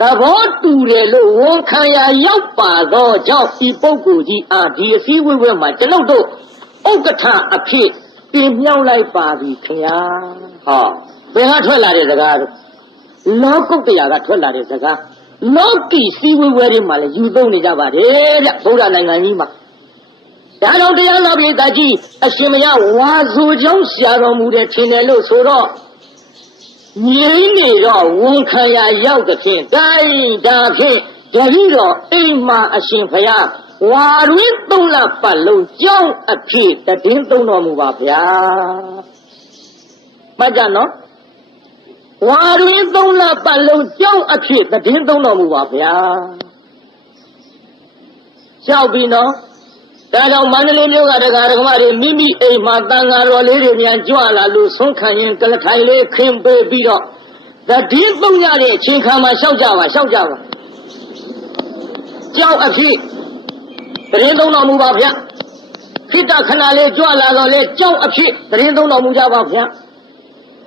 သဘောတူတယ်လို့ဝန်ခံရရောက်ပါသောကြောင့်ဒီပုဂ္ဂိုလ်ကြီးအားဒီအစည်းအဝေးမှာကျွန်ုပ်တို့ဥက္ကဋ္ဌအဖြစ်ပြင်မြောက်လိုက်ပါပြီခင်ဗျာဟောဘယ်ကထွက်လာတဲ့စကားတို့လောကုတ္တရာကထွက်လာတဲ့စကားလောကီစည်းဝေးတွေမှာလည်းယူသုံးနေကြပါတယ်ဗျဗုဒ္ဓနိုင်ငံကြီးမှာဒါတော့တရားနာပိဋကကြီးအရှင်မယဝါဆိုကြောင်းရှာတော်မူတဲ့ထင်တယ်လို့ဆိုတော့ငြိမ်းနေတော့ဝန်ခံရရောက်တဲ့ဖြင့်တိုင်းဒါဖြင့်တပည့်တော်အိမ်မှာအရှင်ဘုရားဝါရင်းသုံးလပတ်လုံးကြောင်းအဖြစ်တည်င်းသုံးတော်မူပါဗျာမှတ်ကြနော်ဝါရင်းသုံးလပတ်လုံးကြောင်းအဖြစ်တည်င်းသုံးတော်မူပါဗျာကြောက်ပြီနော်ဒါကြောင့်မန္တလေးမြို့ကတရားဓမ္မတွေမိမိအိမ်မှာတန်ဃာတော်လေးတွေမြန်ကြွလာလို့ဆုံးခံရင်ကလထိုင်လေးခင်းပေးပြီးတော့တည်င်းသုံးရတဲ့အချိန်ခါမှာရှောက်ကြပါကြောင်းအဖြစ်တည်င်းသုံးတော်မူပါဗျာခိတ္တခဏလေးကြွလာတော့လေကြောင်းအဖြစ်တည်င်းသုံးတော်မူကြပါဗျာ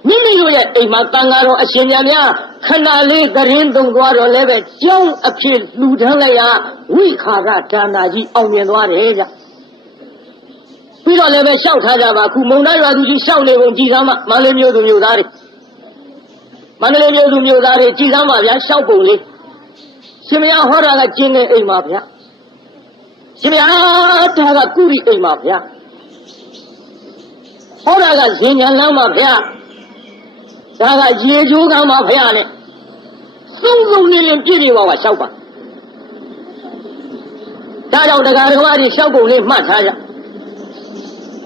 မိမိတို့ရဲ့အိမ်မှာတန်ဃာတော်အရှင်များခဏလေးတည်င်းသုံးသွားတော့လည်းပဲကြောင်းအဖြစ်လူထမ်းလိုက်ရဝိခါရဒါနာကြီးအောင်မြင်သွားတယ်ဗျပြီးတော့လည်းပဲရှောက်ထားကြပါခုမုံတိုင်းရွာသူကြီးရှောက်နေပုံကြည်စမ်းမမန္တလေးမြို့သူမြို့သားတွေကြည်စမ်းပါဗျာရှောက်ပုံလေးရှင်မယားဟောတာကကျင်းတဲ့အိမ်ပါဗျာရှင်မယားဒါကကုရီအိမ်ပါဗျာဟောတာကဇင်ညာလမ်းပါဗျာဒါကရေချိုးကမ်းပါဗျာနဲ့စုံနေရင်ပြည့်နေပါကရှောက်ပါဒါကြောင့်တရားဓမ္မတွေရှောက်ပုံလေးမှတ်ထားကြ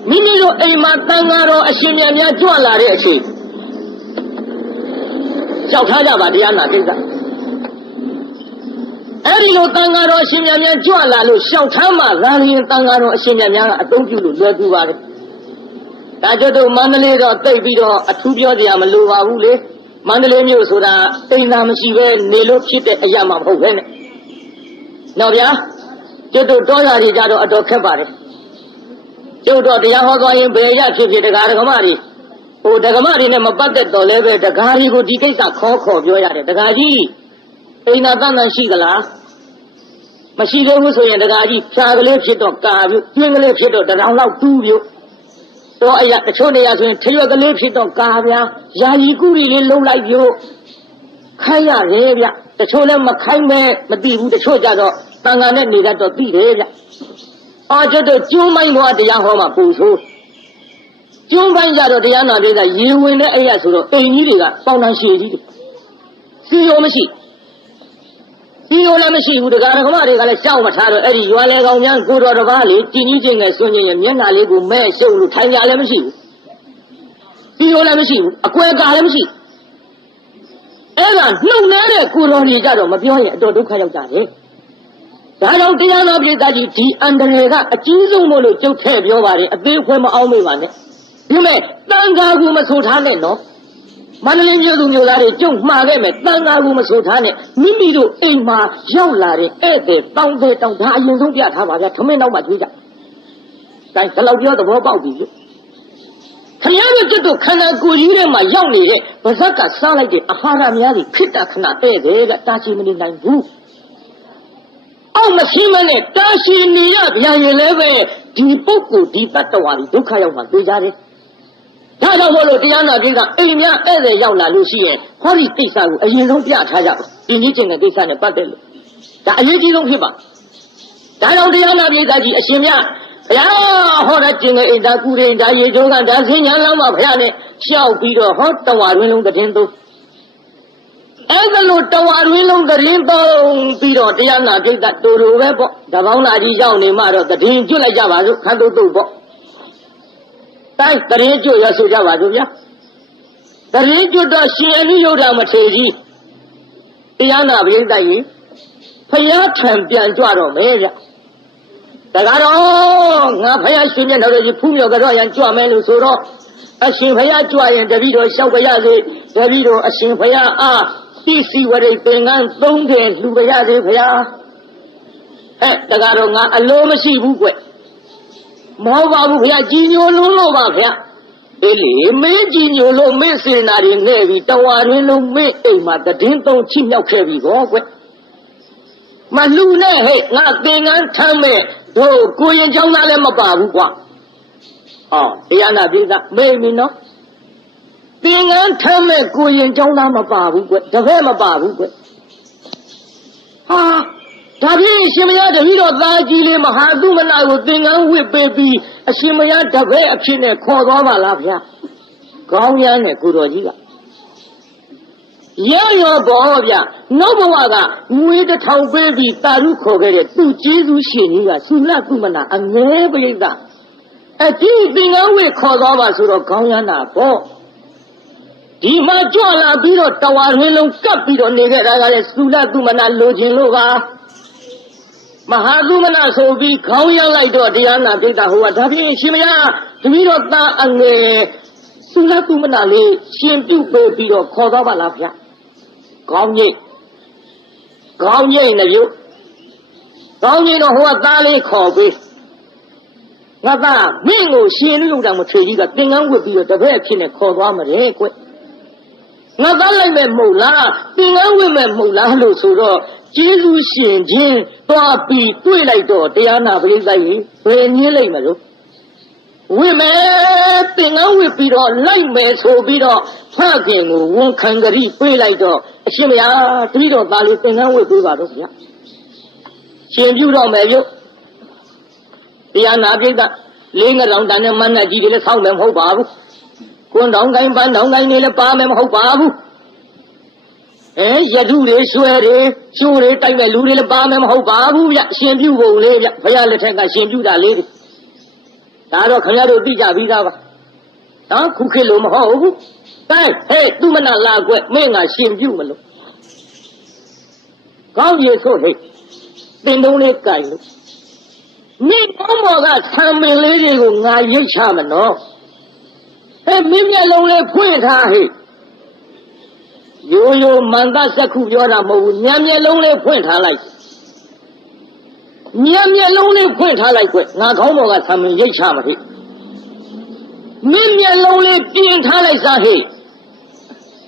မိမိတို့အိမ်မှာတန်ဃာတော်အရှင်များကြွလာတဲ့အချိန်ရှောက်ထားကြပါတရားနာကိစ္စ အဲ့ဒီလိုတန်ဃာတော်အရှင်မြတ်များကြွလာလို့ရှောက်ထမ်းမှလာရင်တန်ဃာတော်အရှင်မြတ်များကအသုံးပြုလို့လွယ်ကူပါတယ်ဒါကြတို့မန္တလေးတော့တိတ်ပြီးတော့အထူးပြောကြရမလိုပါဘူးလေမန္တလေးမြို့ဆိုတာအိမ်သာမရှိပဲနေလို့ဖြစ်တဲ့အရာမှမဟုတ်ပဲနဲ့နော်ဗျာကျုပ်တို့တောရာတွေကြတော့အတော်ခက်ပါတယ်ကျုပ်တို့တရားဟောသွားရင်ဘယ်ရဖြစ်ဖြစ်တရားဓမ္မတွေဟိုဓမ္မတွေနဲ့မပတ်သက်တော့လည်းပဲတရားတွေကိုဒီကိစ္စခေါ်ပြောရတယ်တရားကြီးအိမ်သာတန်တန်ရှိကလားမရှိသေးဘူးဆိုရင်တရားကြီးဖြာကလေးဖြစ်တော့ကာပြုပြင်းကလေးဖြစ်တော့တရောင်လောက်တူးပြုတော့အရာတချို့နေရာဆိုရင်ထရွက်ကလေးဖြစ်တော့ကာဗျာယာယီကူရီလေးလုံးလိုက်ပြုခိုင်းရတယ်ဗျတချို့လည်းမခိုင်းမဲမသိဘူးတချို့ကြတော့တန်ခါနဲ့နေတတ်တော့သိတယ်ဗျအော်ကျတော့ကျုံးမိုင်းတော့တရားဟောမှာပူဆိုးကျုံးပိုင်းကြတော့တရားနာပြေကရေဝင်တဲ့အဲ့ရဆိုတော့အိမ်ကြီးတွေကပေါင်တန်းရှည်ကြီးတွေစီရောမရှိစီရောလည်းမရှိဘူးတရားဓမ္မတွေကလည်းရှောက်မထားတော့အဲ့ဒီရွာလေကောင်များကိုတော်တစ်ပါးလေကြည်ကြီးချင်းငယ်ဆွညင်ရဲ့မျက်နှာလေးကိုမဲ့ရှုပ်လို့ထိုင်ကြလည်းမရှိဘူးစီရောလည်းမရှိဘူးအကွယ်ကလည်းမရှိအဲ့ဒါနှုတ်နေတဲ့ကိုတော်ကြီးကြတော့မပြောရင်အတော်ဒုက္ခရောက်ကြတယ်ဒါကြောင့်တရားတော်ပြည်သားကြီးဒီအန္တရာယ်ကအကြီးဆုံးမို့လို့ကြုတ်ထဲ့ပြောပါတယ်အသေးခွဲမအောင်မေးပါနဲ့ဒီမဲ့တန်ခါကူမဆိုထားနဲ့နော်မန္တလေးမြို့သူမြို့သားတွေကြုံမှားခဲ့မယ်တန်ခါကူမဆိုထားနဲ့မိမိတို့အိမ်မှာရောက်လာတဲ့ဧည့်သည်တောင်းတဲ့တောင်းဒါအရင်ဆုံးပြထားပါဗျာခမင်းတော့မှကြွေးကြဒါဒီလောက်ပြောသဘောပေါက်ပြီလို့ခရမ်းတို့တို့ခန္ဓာကိုယ်ကြီးထဲမှာရောက်နေတဲ့ဗဇက်ကစားလိုက်တဲ့အာဟာရများတွေဖြစ်တာခဏဧည့်သည်ကတာရှိမနေနိုင်ဘူးအောက်မရှိမနဲ့တာရှိနေရဗျာရင်လည်းပဲဒီပုဂ္ဂိုလ်ဒီတတ္တဝါဒီဒုက္ခရောက်မှသိကြတယ်ဒါကြောင့်မို့လို့တရားနာပြည်ကအိမ်များဧည့်သည်ရောက်လာလို့ရှိရင်ဟောဒီကိစ္စကိုအရင်ဆုံးပြထားကြပါဒီနည်းချင်းတဲ့ကိစ္စနဲ့ပတ်သက်လို့ဒါအရေးကြီးဆုံးဖြစ်ပါဒါကြောင့်တရားနာပြည်သားကြီးအရှင်မြတ်ဘုရားဟောတဲ့ကျင်တဲ့အိမ်သာကူရင်ဒါရေချိုးကဒါဆင်းညာလောက်မှဘုရားနဲ့ရှောက်ပြီးတော့ဟောတဝါတွင်လုံးသတင်းသုံးအဲ့ဒါလို့တဝါတွင်လုံးသတင်းသုံးပြီးတော့တရားနာပြည်သားတူတူပဲပေါ့တပေါင်းလာကြီးရောက်နေမှတော့သတင်းကျွတ်လိုက်ကြပါစို့ခန်းတုတ်ပေါ့တိုင်းတရင်ကျွတ်ရဆိုကြပါစို့ဗျာတရင်ကျွတ်တော့ရှင်အနုယုဒ္ဓမထေကြီးတရားနာပြည်သားကြီးဖျားထံပြန်ကြွတော့မယ်ဗျတကားတော့ငါဖယားရှင်မြတ်တော်ကြီးဖူးမြော်ကြတော့ရန်ကြွမယ်လို့ဆိုတော့အရှင်ဖယားကြွရင်တပည့်တော်လျှောက်ကြရစေတပည့်တော်အရှင်ဖယားအားတိစီဝရိတ်သင်္ကန်း30လှူကြရစေဖယားတကားတော့ငါအလိုမရှိဘူးကွမဟုတ်ပါဘူးဖယားကြီးညိုလုံးလို့ပါဖယားအေးလေမင်းကြီးညိုလို့မင်းစေနာတွေနဲ့ပြီးတဝါရင်းလုံးမင်းအိမ်မှာတည်င်း3ချိမြောက်ခဲ့ပြီကောကွမလူနဲ့ဟဲ့ငါသင်္ကန်းထမ်းမဲ့တို့ကိုရင်เจ้าသားလည်းမပါဘူးကွာဟောတရားနာပြည်သားမေးပြီနော်သင်္ကန်းထမ်းမဲ့ကိုရင်เจ้าသားမပါဘူးကွတပည့်မပါဘူးကွဟာဒါဖြင့်အရှင်မယားတပည့်တော်သားကြီးလေးမဟာသုမနာကိုသင်္ကန်းဝစ်ပေးပြီးအရှင်မယားတပည့်အဖြစ်နဲ့ခေါ်သွားပါလားဗျာခေါင်းရမ်းနဲ့ကိုတော်ကြီးကရောဘောဗျနောက်ဘဝကငွေ1000ပေးပြီးတာရုခေါ်ခဲ့တဲ့သူကျေးဇူးရှင်ကြီးကသုလသုမနာအငဲပရိသအတိသင်္ကန်းဝေခေါ်သွားပါဆိုတော့ခေါင်းရမ်းတာပေါ့ဒီမှာကြွလာပြီးတော့တဝါရင်းလုံးကပ်ပြီးတော့နေခဲ့တာကလည်းသုလသုမနာလိုချင်လို့ပါမဟာသုမနာဆိုပြီးခေါင်းရမ်းလိုက်တော့တရားနာပိဋကဟိုကဒါဖြင့်ရှင်မယားတပည့်တော်သားအငဲသုလသုမနာလေးရှင်ပြုတ်ပေးပြီးတော့ခေါ်သွားပါလားဗျာကောင်းကြီးနေပြုကောင်းကြီးတော့ဟိုကသားလေးခေါ်ပေးငါသားမင်းကိုရှင်လူတောင်မထွေကြီးကသင်္ကန်းဝတ်ပြီးတော့တပည့်အဖြစ်နဲ့ခေါ်သွားမှာတဲ့ကွငါသားလိုက်မဲ့မဟုတ်လားသင်္ကန်းဝတ်မဲ့မဟုတ်လားလို့ဆိုတော့ကျေးဇူးရှင်ချင်းသွားပြီးတွေ့လိုက်တော့တရားနာပရိသတ်ကြီးဘယ်ညင်းလိုက်မလို့ဝိမဲသင်္ကန်းဝတ်ပြီးတော့လိုက်မယ်ဆိုပြီးတော့ဖခင်ကိုဝန်ခံကြိပေးလိုက်တော့အရှင်မယားတပည့်တော်သားလေးသင်္ကန်းဝတ်ပေးပါတော့ဗျာရှင်ပြုတော့မယ်ပြုတရားနာပိဋကလေးငရောင်တန်နဲ့မန်းနဲ့ကြီးတွေလည်းဆောင်းမယ်မဟုတ်ပါဘူးကွန်းတောင်ကိုင်းပန်းတောင်ကိုင်းတွေလည်းပါမယ်မဟုတ်ပါဘူးရထုတွေဆွဲတွေကျိုးတွေတိုက်မဲ့လူတွေလည်းပါမယ်မဟုတ်ပါဘူးဗျရှင်ပြုဖို့လေးဗျဘုရားလက်ထက်ကရှင်ပြုတာလေးတွေဒါတော့ခင်ဗျားတို့သိကြပြီးသားပါနော်ခုခေတ်လို့မဟုတ်ဘူးတိုင်းဟဲ့သူမနာလာကွမင်းငါရှင်ပြုမလို့ကောင်းရေဆိုဟဲ့ တင်တုံးလေးကြိုက်လို့မြင့်ကောင်းပေါ်ကဆံပင်လေးတွေကိုငါရိတ်ချမနော်မင်းမျက်လုံးလေးဖွင့်ထားဟဲ့ရိုးရိုးမန္တစက္ခုပြောတာမဟုတ်ဘူးညမျက်လုံးလေးဖွင့်ထားလိုက်ညမျက်လုံးလေးဖွင့်ထားလိုက်ကွငါခေါင်းပေါ်ကဆံပင်ရိတ်ချမဟဲ့မင်းမျက်လုံးလေးပြင်ထားလိုက်စားဟဲ့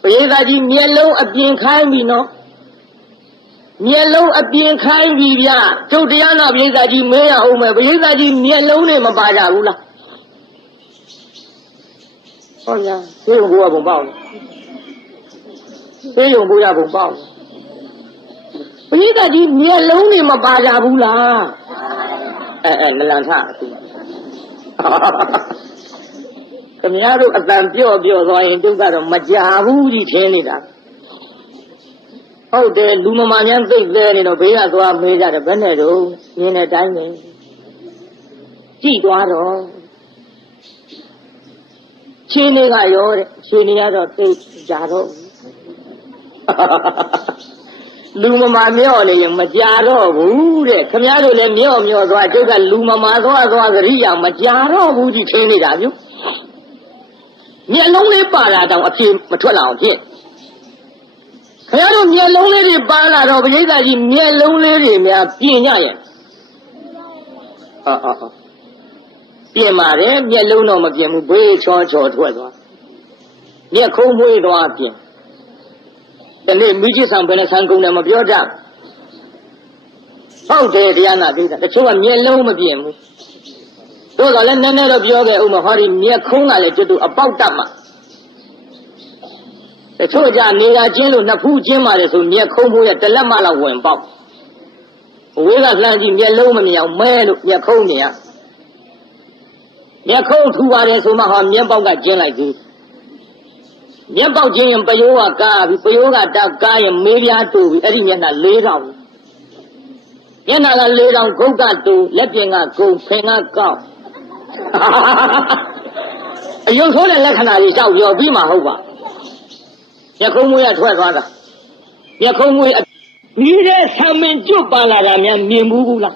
ပရိသတ်ကြီးမျက်လုံးအပြင်ခိုင်းပြီနော်မျက်လုံးအပြင်ခိုင်းပြီဗျကျုပ်တရားနာပရိသတ်ကြီးမေးရအောင်မယ်ပရိသတ်ကြီးမျက်လုံးနဲ့မပါကြဘူးလားဟောဗျာသေယုံဘုရားဘုံပေါ့သေယုံဘုရားဘုံပေါ့ပရိသတ်ကြီးမျက်လုံးနဲ့မပါကြဘူးလားနလန်ထခင်ဗျားတို့အတန်ပြော့သွားရင်ကျုပ်ကတော့မကြဘူးဒီထင်းနေတာဟုတ်တယ်လူမမာများသိသေးနေတော့ဘေးကသွားမေးကြတယ်ဘယ်နဲ့တော့မြင်တဲ့အတိုင်းပဲကြည့်သွားတော့ချင်းတွေကရောတဲ့ချင်းတွေကတော့သိကြတော့လူမမာမျော့နေရင်မကြတော့ဘူးတဲ့ခင်ဗျားတို့လည်းမျော့သွားကျုပ်ကလူမမာသွားသတိရမကြတော့ဘူးဒီထင်းနေတာပြုမျက်လုံးလေးပါလာတော့အပြေမထွက်လာအောင်ဖြစ်ခင်ဗျားတို့မျက်လုံးလေးတွေပါလာတော့ပရိသတ်ကြီးမျက်လုံးလေးတွေများပြင်ကြရဲ့ပြင်ပါတယ်မျက်လုံးတော့မပြင်ဘူးဘေးချောထွက်သွားမျက်ခုံးမွေးသွားပြင်ဒီနေ့မိจิตဆောင်ဘယ်နဲ့ဆန်းကုန်တယ်မပြောတတ်ဟုတ်တယ်တရားနာသိတာတချို့ကမျက်လုံးမပြင်ဘူးတို့ကလည်းနည်းနည်းတော့ပြောခဲ့ဦးမဟောဒီမျက်ခုံးကလည်းကျွတ်တူအပေါက်တတ်မှာတချို့ကြနေတာချင်းလို့နှစ်ဖူးချင်းပါတယ်ဆိုမျက်ခုံးဖို့ရတလက်မလောက်ဝင်ပေါက်ဝေးကလှမ်းကြည့်မျက်လုံးမမြင်အောင်မဲလို့မျက်ခုံးမြင်ရမျက်ခုံးထူပါတယ်ဆိုမှဟောမျက်ပေါက်ကကျင်းလိုက်သေးမျက်ပေါက်ကျင်းရင်ပယိုးကကားပြီးပယိုးကတက်ကားရင်မေးပြားတူပြီးအဲ့ဒီမျက်နှာ၄တောင်မျက်နှာက၄တောင်ဂုတ်ကတူလက်ပြင်ကဂုံဖင်ကကောက်အယုံဆိုးတဲ့လက္ခဏာကြီးကြောက်ပြောပြီးမှဟုတ်ပါမျက်ခုံးမွေးကထွက်သွားတာမျက်ခုံးမွေးဒီတဲ့ဆံမင်ကျွတ်ပါလာတာများမြင်ဘူးလား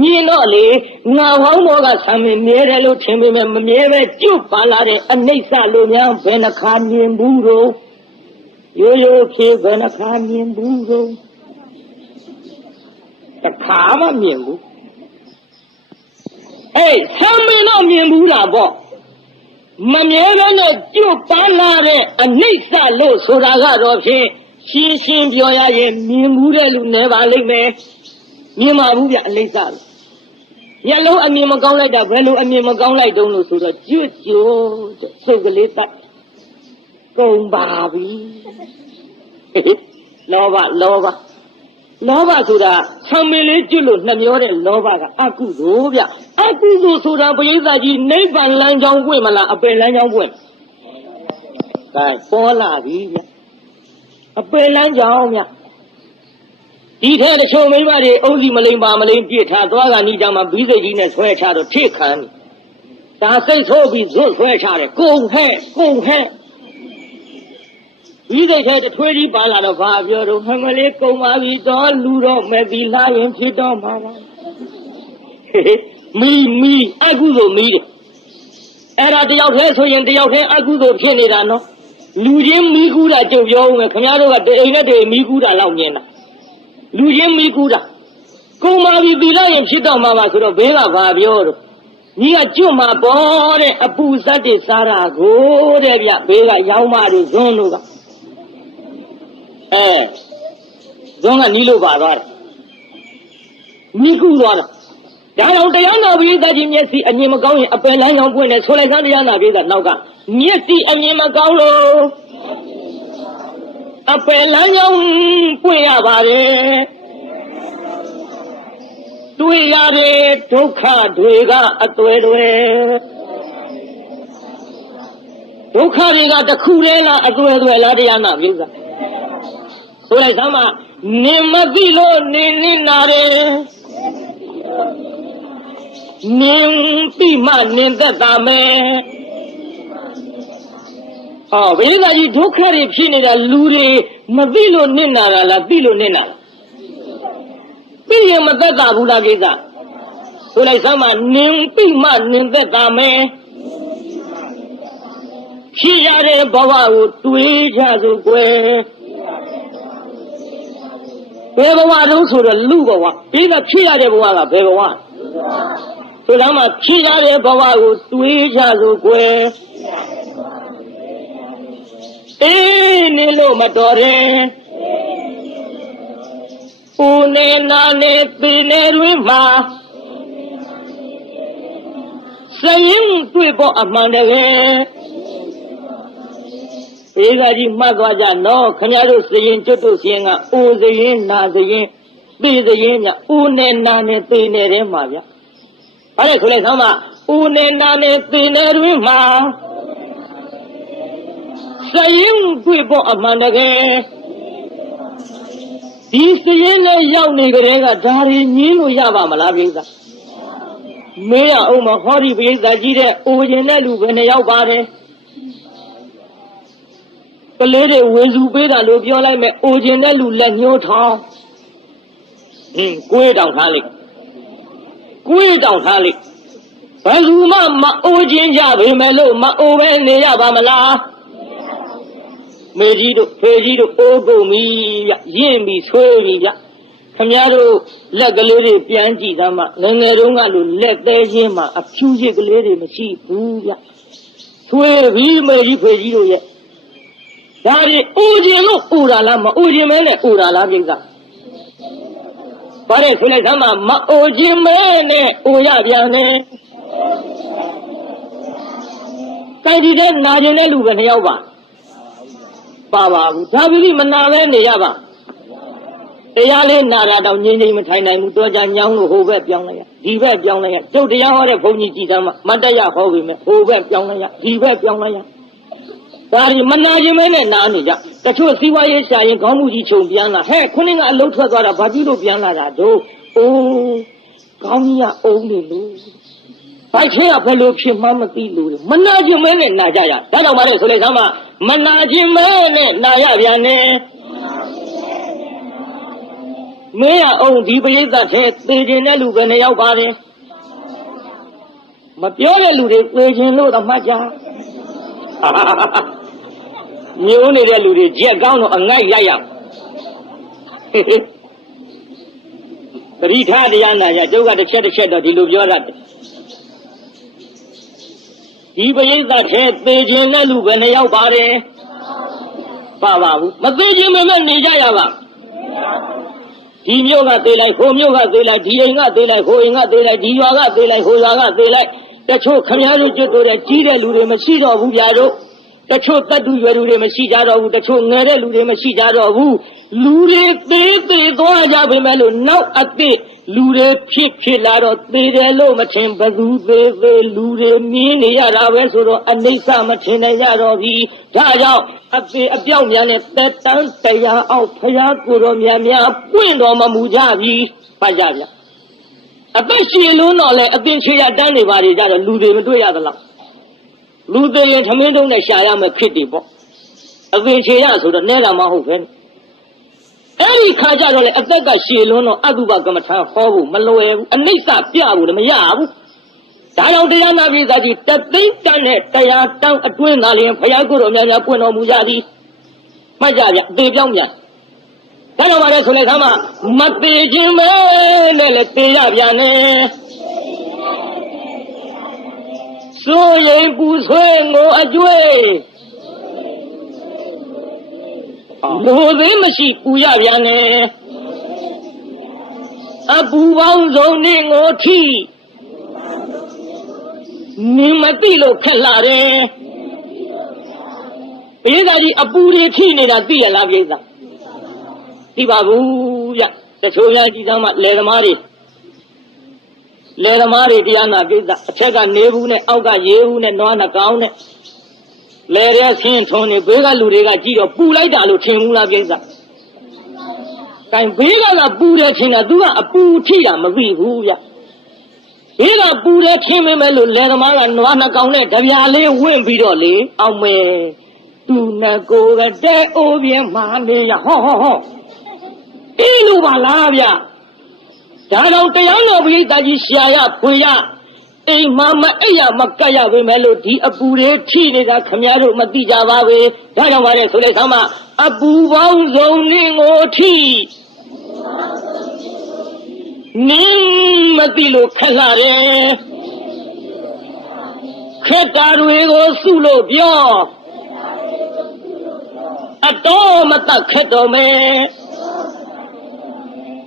မြင်တော့လေငါဟောင်းဘောကဆံမင်မြဲတယ်လို့ထင်ပေမဲ့မမြဲပဲကျွတ်ပါလာတဲ့အနိစ္စလို့များဘယ်နှခါမြင်ဘူးတော့ရိုးရိုးဖြေဘယ်နှခါမြင်ဘူးတော့တစ်ခါမှမြင်ဘူးဆံမင်တော့မြင်ဘူးလားပေါ့မမြဲပဲနဲ့ကျွတ်ပါလာတဲ့အနိစ္စလို့ဆိုတာကတော့ဖြင့်ရှင်းပြောရရင်မြင်ဘူးတဲ့လူနေပါလိမ့်မယ်မြင်ပါဘူးဗျအနိစ္စလို့မျက်လုံးအမြင်မကောင်းလိုက်တာဘယ်လိုအမြင်မကောင်းလိုက်တုံးလို့ဆိုတော့ကျွတ်တဲ့စုပ်ကလေးတက်ကုန်ပါပြီလောဘဆိုတာဆံမင်လေးကျွတ်လို့နှမျောတဲ့လောဘကအကုသိုလ်ဗျအကုသိုလ်ဆိုတာပရိသတ်ကြီးနိဗ္ဗာန်လမ်းကြောင်းပွင့်မလားအပယ်လမ်းကြောင်းပွင့်ကဲပေါ်လာပြီဗျအပယ်လမ်းကြောင်းဗျဒီထဲတချို့မိန်းမတွေအုပ်စီမလိမ္ပါမလိမ့်ပြစ်ထားသွားကနိကြမှာဘီးစိတ်ကြီးနဲ့ဆွဲချတော့ထိခံဒါစိတ်ဆိုးပြီးဇွတ်ဆွဲချတယ်ကုန်ဟဲ့ဘီးစိတ်ထဲတထွေးကြီးပါလာတော့ဘာပြောတော့မလေးကုန်ပါပြီတော့လူတော့မဲ့ဒီလာရင်ဖြစ်တော့မှာပါမီအကုသိုလ်မီးတယ်အဲ့ဒါတယောက်တည်းဆိုရင်တယောက်တည်းအကုသိုလ်ဖြစ်နေတာနော်လူချင်းမီးကူးတာကြုတ်ပြောဦးမယ်ခင်ဗျားတို့ကတအိမ်နဲ့တအိမ်မီးကူးတာလောက်မြင်တာလူချင်းမီးကူးတာကုန်ပါပြီဒီလာရင်ဖြစ်တော့မှာပါဆိုတော့ဘေးကဘာပြောတော့ညီကကျွတ်မှာပေါ်တဲ့အပူဇတ်တွေစားတာကိုတဲ့ဗျဘေးကရောင်းမတွေဇွန်းလို့ကဇွန်းကနီးလို့ပါသွားတယ်မီးကူးသွားတာဒါတော့တရားနာပိဋကကြီးမျက်စိအမြင်မကောင်းရင်အပယ်လမ်းကြောင်းပွင့်တယ်ဆိုလိုက်စမ်းတရားနာပိဋကနောက်ကမျက်စိအမြင်မကောင်းလို့အပယ်လမ်းကြောင်းပွင့်ရပါတယ်တွေ့ရတဲ့ဒုက္ခတွေကအသွယ်တွေဒုက္ခတွေကတစ်ခုတည်းလားအသွယ်လားတရားနာပိဋကဆိုလိုက်စမ်းမှာနေမသိလို့နေနာတယ်နင်းပြီးမှနင်းသက်တာမယ်ဘိဓါကြီးဒုက္ခတွေဖြစ်နေတာလူတွေမသိလို့နစ်နာတာလားသိလို့နစ်နာတာ ပြီးရင်မသက်သာဘူးလားကိစ္စဆိုလိုက်စမ်းမနင်ပြီးမှနင်သက်သာမယ်ဖြစ်ရတဲ့ဘဝကိုတွေးကြစို့ကွယ်ဘယ်ဘဝတုံးဆိုတော့လူဘဝဒီကဖြစ်ရတဲ့ဘဝကဘယ်ဘဝဆိုတော့မှဖြစ်ရတဲ့ဘဝကိုတွေးကြစို့ကွယ်အေးနေလို့မတော်တယ်ဦးနေနာနေပင်နေတွင်မှာစရင်တွေ့ဖို့အမှန်တကယ်ဧကကြီးမှတ်သွားကြနော်ခင်ဗျားတို့စရင်ကျွတ်တို့စရင်ကဦးစရင်နာစရင်သိစရင်ညဦးနဲ့နာနဲ့သိနေတဲ့မှာဗျဘာလဲဆိုလဲဆောင်းမဦးနဲ့နာနဲ့သိနေတွင်မှာစရင်တွေ့ဖို့အမှန်တကယ်ဒီစရင်နဲ့ရောက်နေကြတဲ့ကဒါရီညင်းလို့ရပါမလားပြိဿမေးရအောင်မဟောဒီပြိဿကြီးတဲ့အိုခြင်းတဲ့လူဘယ်နှယောက်ပါတယ်ကလေးတွေဝေစုပေးတာလို့ပြောလိုက်မယ်အိုခြင်းတဲ့လူလက်ညှိုးထောင်းကိုယ်တောင်ထားလိုက်ကိုယ်တောင်ထားလိုက်ဘယ်သူမှမအိုခြင်းကြပေမဲ့လို့မအိုပဲနေရပါမလားမေကြီးတို့ဖေကြီးတို့အိုးကုန်ပြီဗျရင့်ပြီဆွေးပြီဗျခမည်းတော်လက်ကလေးတွေပြန်ကြည့်သားမှငယ်ငယ်တုန်းကလို့လက်သေးချင်းမှာအဖြူရစ်ကလေးတွေမရှိဘူးဗျဆွေးပြီမေကြီးဖေကြီးတို့ရဲ့ဒါတွေအိုခြင်းလို့အိုတာလားမအိုခြင်းမဲနဲ့အိုတာလားပြိဿဘာလဲဆိုလိုက်သားမှမအိုခြင်းမဲနဲ့အိုရပြန်တယ်ကိုင်ဒီတဲ့နာခြင်းတဲ့လူပဲနှစ်ယောက်ပါပါဘူးဒါပြီးမနာပဲနေရပါတရားလေးနာတာတော့ငြိမ်ငြိမ်မထိုင်နိုင်ဘူးတော့ကြညောင်းလို့ဟိုဘက်ပြောင်းလိုက်ရဒီဘက်ပြောင်းလိုက်ရကျုပ်တရားဟောတဲ့ဘုန်းကြီးကြည်သားမတတ်ရဟောပြီမဲ့ဟိုဘက်ပြောင်းလိုက်ရဒီဘက်ပြောင်းလိုက်ရဒါဒီမနာခြင်းမဲနဲ့နာနေကြတချို့စီးပွားရေးရှာရင်ခေါင်းမူကြီးခြုံပြန်လာဟဲ့ခုနကအလုံးထွက်သွားတာဘာပြုလို့ပြန်လာတာတို့အိုးခေါင်းကြီးကအုံးနေလို့ဘိုက်ထဲကဘယ်လိုဖြစ်မှမသိလို့မနာခြင်းမဲနဲ့နာကြရဒါတော့မှလည်းဆိုလိုက်သမ်းမနာခြင်းမဲနဲ့နာရပြန်နေမင်းရအောင်ဒီပရိသတ်ထဲသေခြင်းတဲ့လူပဲနှစ်ယောက်ပါတယ်မပြောတဲ့လူတွေသေခြင်းလို့တော့မှတ်ကြမျိုးနေတဲ့လူတွေကြက်ကောင်းတော့အငိုက်ရိုက်ရသတိထားတရားနာရကျုပ်ကတစ်ချက်တော့ဒီလိုပြောရတယ်ဒီပရိသတ်ထဲသေခြင်းတဲ့လူပဲနှစ်ယောက်ပါတယ်ပါဘူးမသေးခြင်းမဲ့နေကြရပါဒီမျိုးကသေးလိုက်ဟိုမျိုးကသေးလိုက်ဒီအိမ်ကသေးလိုက်ဟိုအိမ်ကသေးလိုက်ဒီရွာကသေးလိုက်ဟိုရွာကသေးလိုက်တချို့ခမည်းတော်ကျွတ်တို့တဲ့ကြီးတဲ့လူတွေမရှိတော့ဘူးဗျာတို့တချို့တတ်တူရွယ်လူတွေမရှိကြတော့ဘူးတချို့ငယ်တဲ့လူတွေမရှိကြတော့ဘူးလူတွေသေးသွားကြပေမဲ့လို့နောက်အသစ်လူတွေဖြစ်လာတော့သေတယ်လို့မထင်ဘသူသေးလူတွေမြင်နေရတာပဲဆိုတော့အနိစ္စမထင်နိုင်ကြတော့ဘူးဒါကြောင့်အသေးအပြောက်များနဲ့သက်တမ်းတရားအောင်ဖရာကိုယ်တော်များပွင့်တော်မမူကြဘူးပါကြဗျအသက်ရှင်လုံးတော့လေအသင်ချေရတန်းနေပါလေကြတော့လူတွေမတွေ့ရသလားလူတွေရင်ထမင်းတုံးနဲ့ရှာရမယ်ဖြစ်တယ်ပေါ့အသင်ချေရဆိုတော့နဲတာမဟုတ်ပဲအဲ့ဒီခါကျတော့လေအသက်ကရှည်လွန်းတော့အတုပကမ္မထာဟောဖို့မလွယ်ဘူးအနိစ္စပြဖို့လည်းမရဘူးဒါကြောင့်တရားနာပိသကြီးတသိမ့်တန်းနဲ့တရားတောင်းအတွင်းသာလျှင်ဘုရားကိုယ်တော်များပွင့်တော်မူကြသည်မှတ်ကြဗျအသေးပြောင်းမြန်ဒါကြောင့်ပါလေဆိုလေသမ်းမသေးခြင်းပဲနဲ့လေသေရပြန်နေစိုးရင်ပူဆွေးငိုအကျွေးလူသေးမရှိပူရပြန်နေအပူပေါင်းစုံနေငိုထီနေမသိလို့ခက်လာတယ်ပိဿာကြီးအပူတွေထိနေတာသိရလားပိဿာသိပါဘူးဗျတချို့များကြည့်သမ်းမှလယ်သမားတွေတရားနာပိဿာအထက်ကနေဘူးနဲ့အောက်ကရေဘူးနဲ့နွားနှကောင်းနဲ့လဲတဲ့ဆင်းထုံနေဘေးကလူတွေကကြည့်တော့ပူလိုက်တာလို့ထင်ဘူးလားပြိဿ။တိုင်ဘေးကပူတယ်ထင်တာသူကအပူထိတာမသိဘူးဗျ။ဘေးကပူတယ်ထင်ပေမဲ့လို့လယ်သမားကနွားနှကောင်နဲ့ကြပြာလေးဝင့်ပြီးတော့လေအောင်မယ်သူနကိုကတဲ့အိုးပြင်းမာနေရဟောအေးလို့ပါလားဗျ။ ဒါတော့တရားတော်ပရိသတ်ကြီးရှာရဖွေရအိမ်မှာမအိပ်ရမကတ်ရပေမဲ့လို့ဒီအပူတွေထိနေတာခမည်းတော်မသိကြပါဘူးဒါကြောင့်ပါလေဆိုလိုက်သမ်းမအပူပေါင်းစုံနှင်းကိုထိနင်းမသိလို့ခက်လာတယ်ခက်တာတွေကိုစုလို့ပြောအတော်မတတ်ခက်တော်မယ်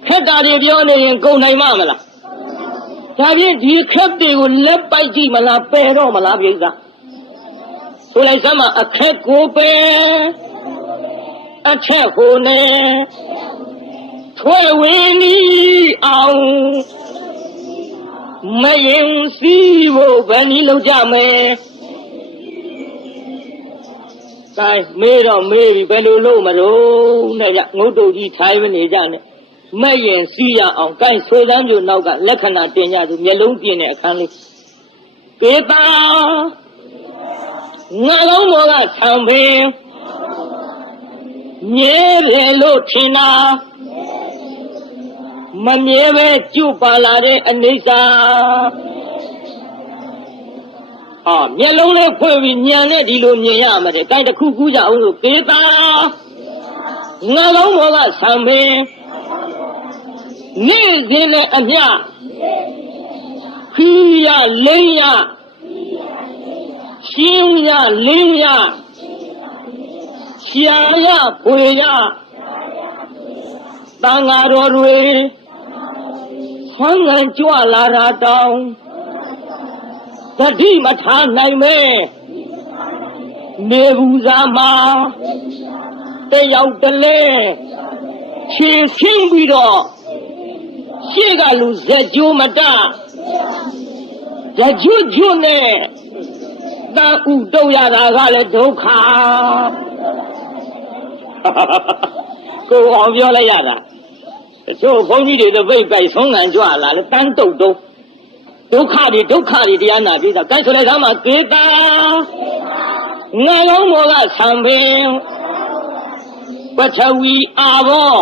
ခက်တာတွေပြောနေရင်ကုန်နိုင်မလားဒါဖြင့်ဒီခက်တွေကိုလက်ပိုက်ကြည့်မလားပယ်တော့မလားပြိဿဆိုလိုက်စမ်းမအခက်ကိုပယ်အထက်ဟိုနေထွက်ဝင်ဒီအောင်မရင်စီးဖို့ဘယ်နည်းလုပ်ကြမယ်ကဲမေးတော့မေးပြီဘယ်လိုလုပ်မလို့နဲ့ကြငုတ်တုတ်ကြီးထိုင်မနေကြနဲ့မဲ့ရင်စီးရအောင်ကိုင်းဆိုးစမ်းမျိုးနောက်ကလက္ခဏာတင်ကြသူမျက်လုံးပြင်းတဲ့အခန်းလေးကေတာငါလုံးမောကဆံပင်မြဲတယ်လို့ထင်တာမမြဲပဲကျုပ်ပါလာတဲ့အနိစ္စမျက်လုံးလေးဖွင့်ပြီးညံနဲ့ဒီလိုမြင်ရမှာတဲ့ကိုင်းတစ်ခုကူးကြအောင်လို့ကေတာငါလုံးမောကဆံပင်နေ့စဉ်နဲ့အမျှခီးရလိမ့်ရရှင်းရလင်းရရှာရဖွေရတန်ဃာတော်တွေဆန်းငံကြွလာတာတောင်းတတိမထားနိုင်မဲနေဘူးစားမှာတယောက်တလဲခြေခင်းပြီးတော့ရှေ့ကလူဇက်ကျိုးမတဇက်ကျိုးကျွနဲ့တန်ဥတုံရတာကလည်းဒုက္ခကိုအောင်ပြောလိုက်ရတာတို့ဘုန်းကြီးတွေတော့ပြိတ်ပိုက်ဆုံးငံကြွလာလေတန်းတုတ်တုံးဒုက္ခတွေတရားနာပြေးတာကဲဆိုလိုက်သားမှာကေတာငါလုံးမောကဆံပင်ပထဝီအာဘော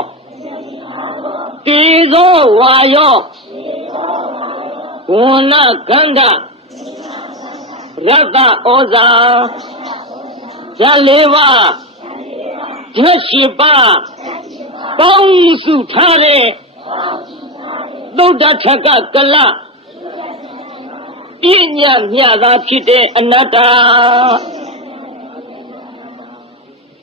တေဇောဝါယောဝဏကန္ဓရတ္တဩဇာဇလေးပါးဓာတ်ရှိပါပေါင်းစုထားတဲ့သုဒ္ဓထကကလပညာမြတ်သာဖြစ်တဲ့အနတ္တ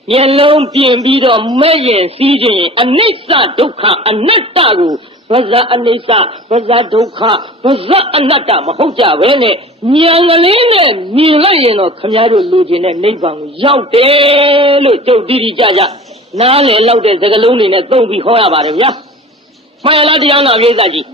မျက်လုံးပြင်ပြီးတော့မဲ့ရင်စီးခြင်းအနိစ္စဒုက္ခအနတ္တကိုဗဇအနိစ္စဗဇဒုက္ခဗဇအနတ္တမဟုတ်ကြပဲနဲ့ဉာဏ်ကလေးနဲ့မြင်လိုက်ရင်တော့ခမည်းတော်လူချင်းတဲ့နိဗ္ဗာန်ကိုရောက်တယ်လို့ကျုပ်တိတိကျကျနားလည်လောက်တဲ့စကားလုံးတွေနဲ့သုံးပြီးဟောရပါတယ်ဗျာမှန်လားတရားနာပြေးသားကြီး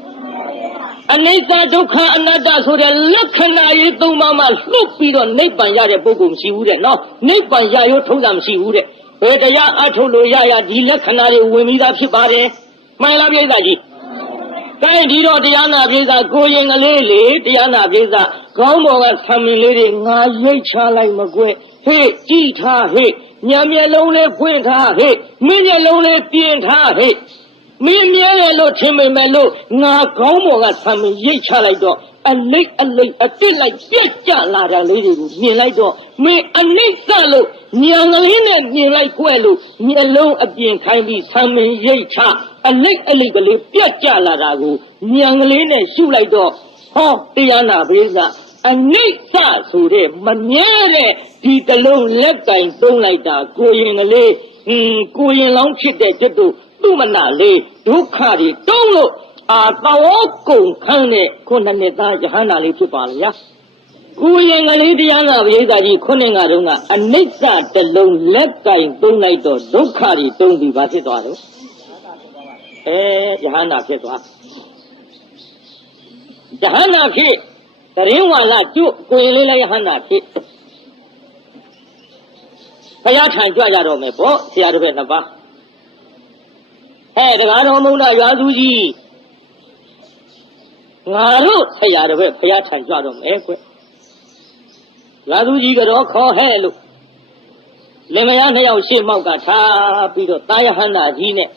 အနိစ္စဒုက္ခအနတ္တဆိုတဲ့လက္ခဏာရေးသုံးပါးမှလွတ်ပြီးတော့နိဗ္ဗာန်ရတဲ့ပုဂ္ဂိုလ်မရှိဘူးတဲ့နော်နိဗ္ဗာန်ရရောထုံးတာမရှိဘူးတဲ့ဘယ်တရားအထုတ်လို့ရဒီလက္ခဏာတွေဝင်ပြီးသားဖြစ်ပါတယ်မှန်လားပြေးသားကြီးကိုင်းဒီတော့တရားနာပြေးသားကိုရင်ကလေးလေတရားနာပြေးသားခေါင်းပေါ်ကဆံမင်းလေးတွေငါရိတ်ချလိုက်မကွဲဟေ့ကြည်ထားဟေ့ညမျက်လုံးလေးဖွင့်ထားဟေ့မင်းမျက်လုံးလေးပြင်ထားဟေ့မင်းမြဲတယ်လို့ထင်ပေမဲ့လို့ငါခေါင်းပေါ်ကဆံမင်းရိတ်ချလိုက်တော့အလိတ်အတစ်လိုက်ပြက်ကြလာတာလေးတွေကိုမြင်လိုက်တော့မင်းအနိစ္စလို့ဉာဏ်ကလေးနဲ့မြင်လိုက်ခွဲလို့မျက်လုံးအပြင်ခိုင်းပြီးဆံမင်းရိတ်ချအလိတ်ကလေးပြက်ကြလာတာကိုဉာဏ်ကလေးနဲ့ရှုလိုက်တော့ဟောတရားနာပရိသတ်အနိစ္စဆိုတဲ့မမြဲတဲ့ဒီတလုံးလက်ကင်သုံးလိုက်တာကိုရင်ကလေးကိုရင်လောင်းဖြစ်တဲ့ကျွတ်တို့သူ့မနာလေးဒုက္ခတွေတုံးလို့သောကုန်ခန်းတဲ့ခုနှစ်နှစ်သားယဟန္တာလေးဖြစ်ပါလေဗျာကိုရင်ကလေးတရားနာပရိသတ်ကြီးခုနှစ်ငါတုန်းကအနိစ္စတလုံးလက်ကင်သုံးလိုက်တော့ဒုက္ခတွေတုံးပြီးဘာဖြစ်သွားတော့ယဟန္တာဖြစ်သွားယဟန္တာဖြစ်တရင်ဝါလာကျွတ်ကိုရင်လေးလည်းယဟန္တာဖြစ်ဘုရားထံကြွကြတော့မယ်ပေါ့ဆရာတော်ပဲနှစ်ပါးတရားတော်မုံနာရွာသူကြီးငါတို့ဆရာတော်ပဲဘုရားထံကြွတော့မယ်ကွရွာသူကြီးကတော့ခေါ်ဟဲ့လို့လင်မယားနှစ်ယောက်ရှေ့မောက်ကထားပြီးတော့တာယဟန္တာကြီးနဲ့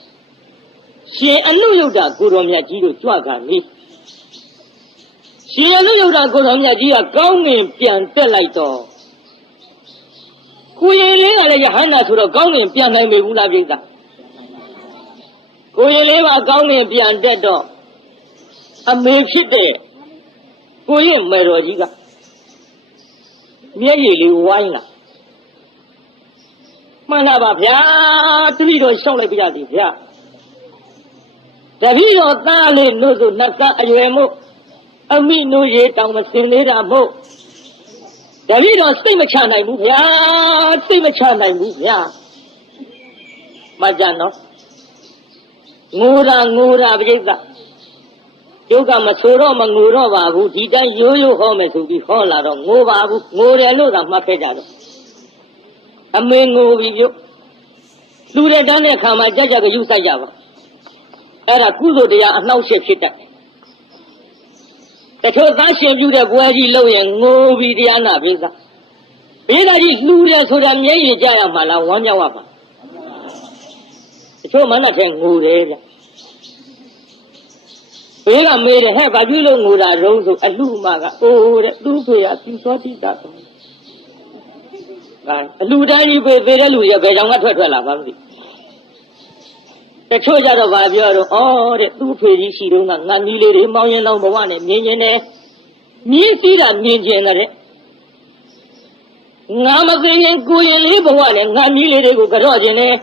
ရှင်အနုယုဒ္ဓကိုတော်မြတ်ကြီးတို့ကြွကနီးရှင်အနုယုဒ္ဓကိုတော်မြတ်ကြီးကကောင်းငင်ပြန်တက်လိုက်တော့ကိုရင်လေးကလည်းယဟန္တာဆိုတော့ကောင်းငင်ပြန်နိုင်ပြီဘူးလားပြိဿကိုရင်လေးကကောင်းငင်ပြန်တက်တော့အမေဖြစ်တဲ့ကိုရင်မေတော်ကြီးကမျက်ရည်လေးဝိုင်းလာမှန်လားပါဗျာတတိတော်ရှောက်လိုက်ပြရသည်ဗျာတပည့်တော်သားလေးတို့ဆိုနှစ်ဆအရွယ်မို့အမိနိုးရေတောင်မစင်သေးတာမို့တပည့်တော်စိတ်မချနိုင်ဘူးဗျာစိတ်မချနိုင်ဘူးဗျာမကြနော်ငိုတာပြိဿကျုပ်ကမဆိုတော့မငိုတော့ပါဘူးဒီတိုင်းရိုးရိုးဟောမယ်ဆိုပြီးဟောလာတော့ငိုပါဘူးငိုတယ်လို့သာမှတ်ခဲ့ကြတော့အမေငိုပြီပြုတ်လူတဲ့တန်းတဲ့ခါမှာကြကြကယူဆိုင်ကြပါအဲ့ဒါကုသိုလ်တရားအနှောက်အယှက်ဖြစ်တတ်တယ်တချို့သားရှင်ပြုတဲ့ဘွယ်ကြီးလို့ရင်ငိုပြီးတရားနာပိသာပိသာကြီးလှူတယ်ဆိုတာမျက်ရည်ကြရမှာလားဝမ်းမြောက်ရမှာတချို့မနက်ထဲငိုတယ်ဗျဘေးကမေးတယ်ဟဲ့ဘာဖြစ်လို့ငိုတာတုံးဆိုအလှမကအိုးတဲ့သူ့ဖေကသူစောတိတာတော့အလှတိုင်းကြီးပေသေးတဲ့လူရဘယ်ကြောင့်ကထွက်လာမှမသိတချို့ကြတော့ဗာပြောတော့ဩတဲ့သူ့ဖေကြီးရှိတော့ငါနီးလေးတွေမောင်းရင်တော့ဘဝနဲ့မြင်ကျင်တယ်မြင်းစည်းတာမြင်ကျင်တယ်ငါမသိရင်ကိုရင်လေးဘဝနဲ့ငါနီးလေးတွေကိုကြော့ကျင်တယ်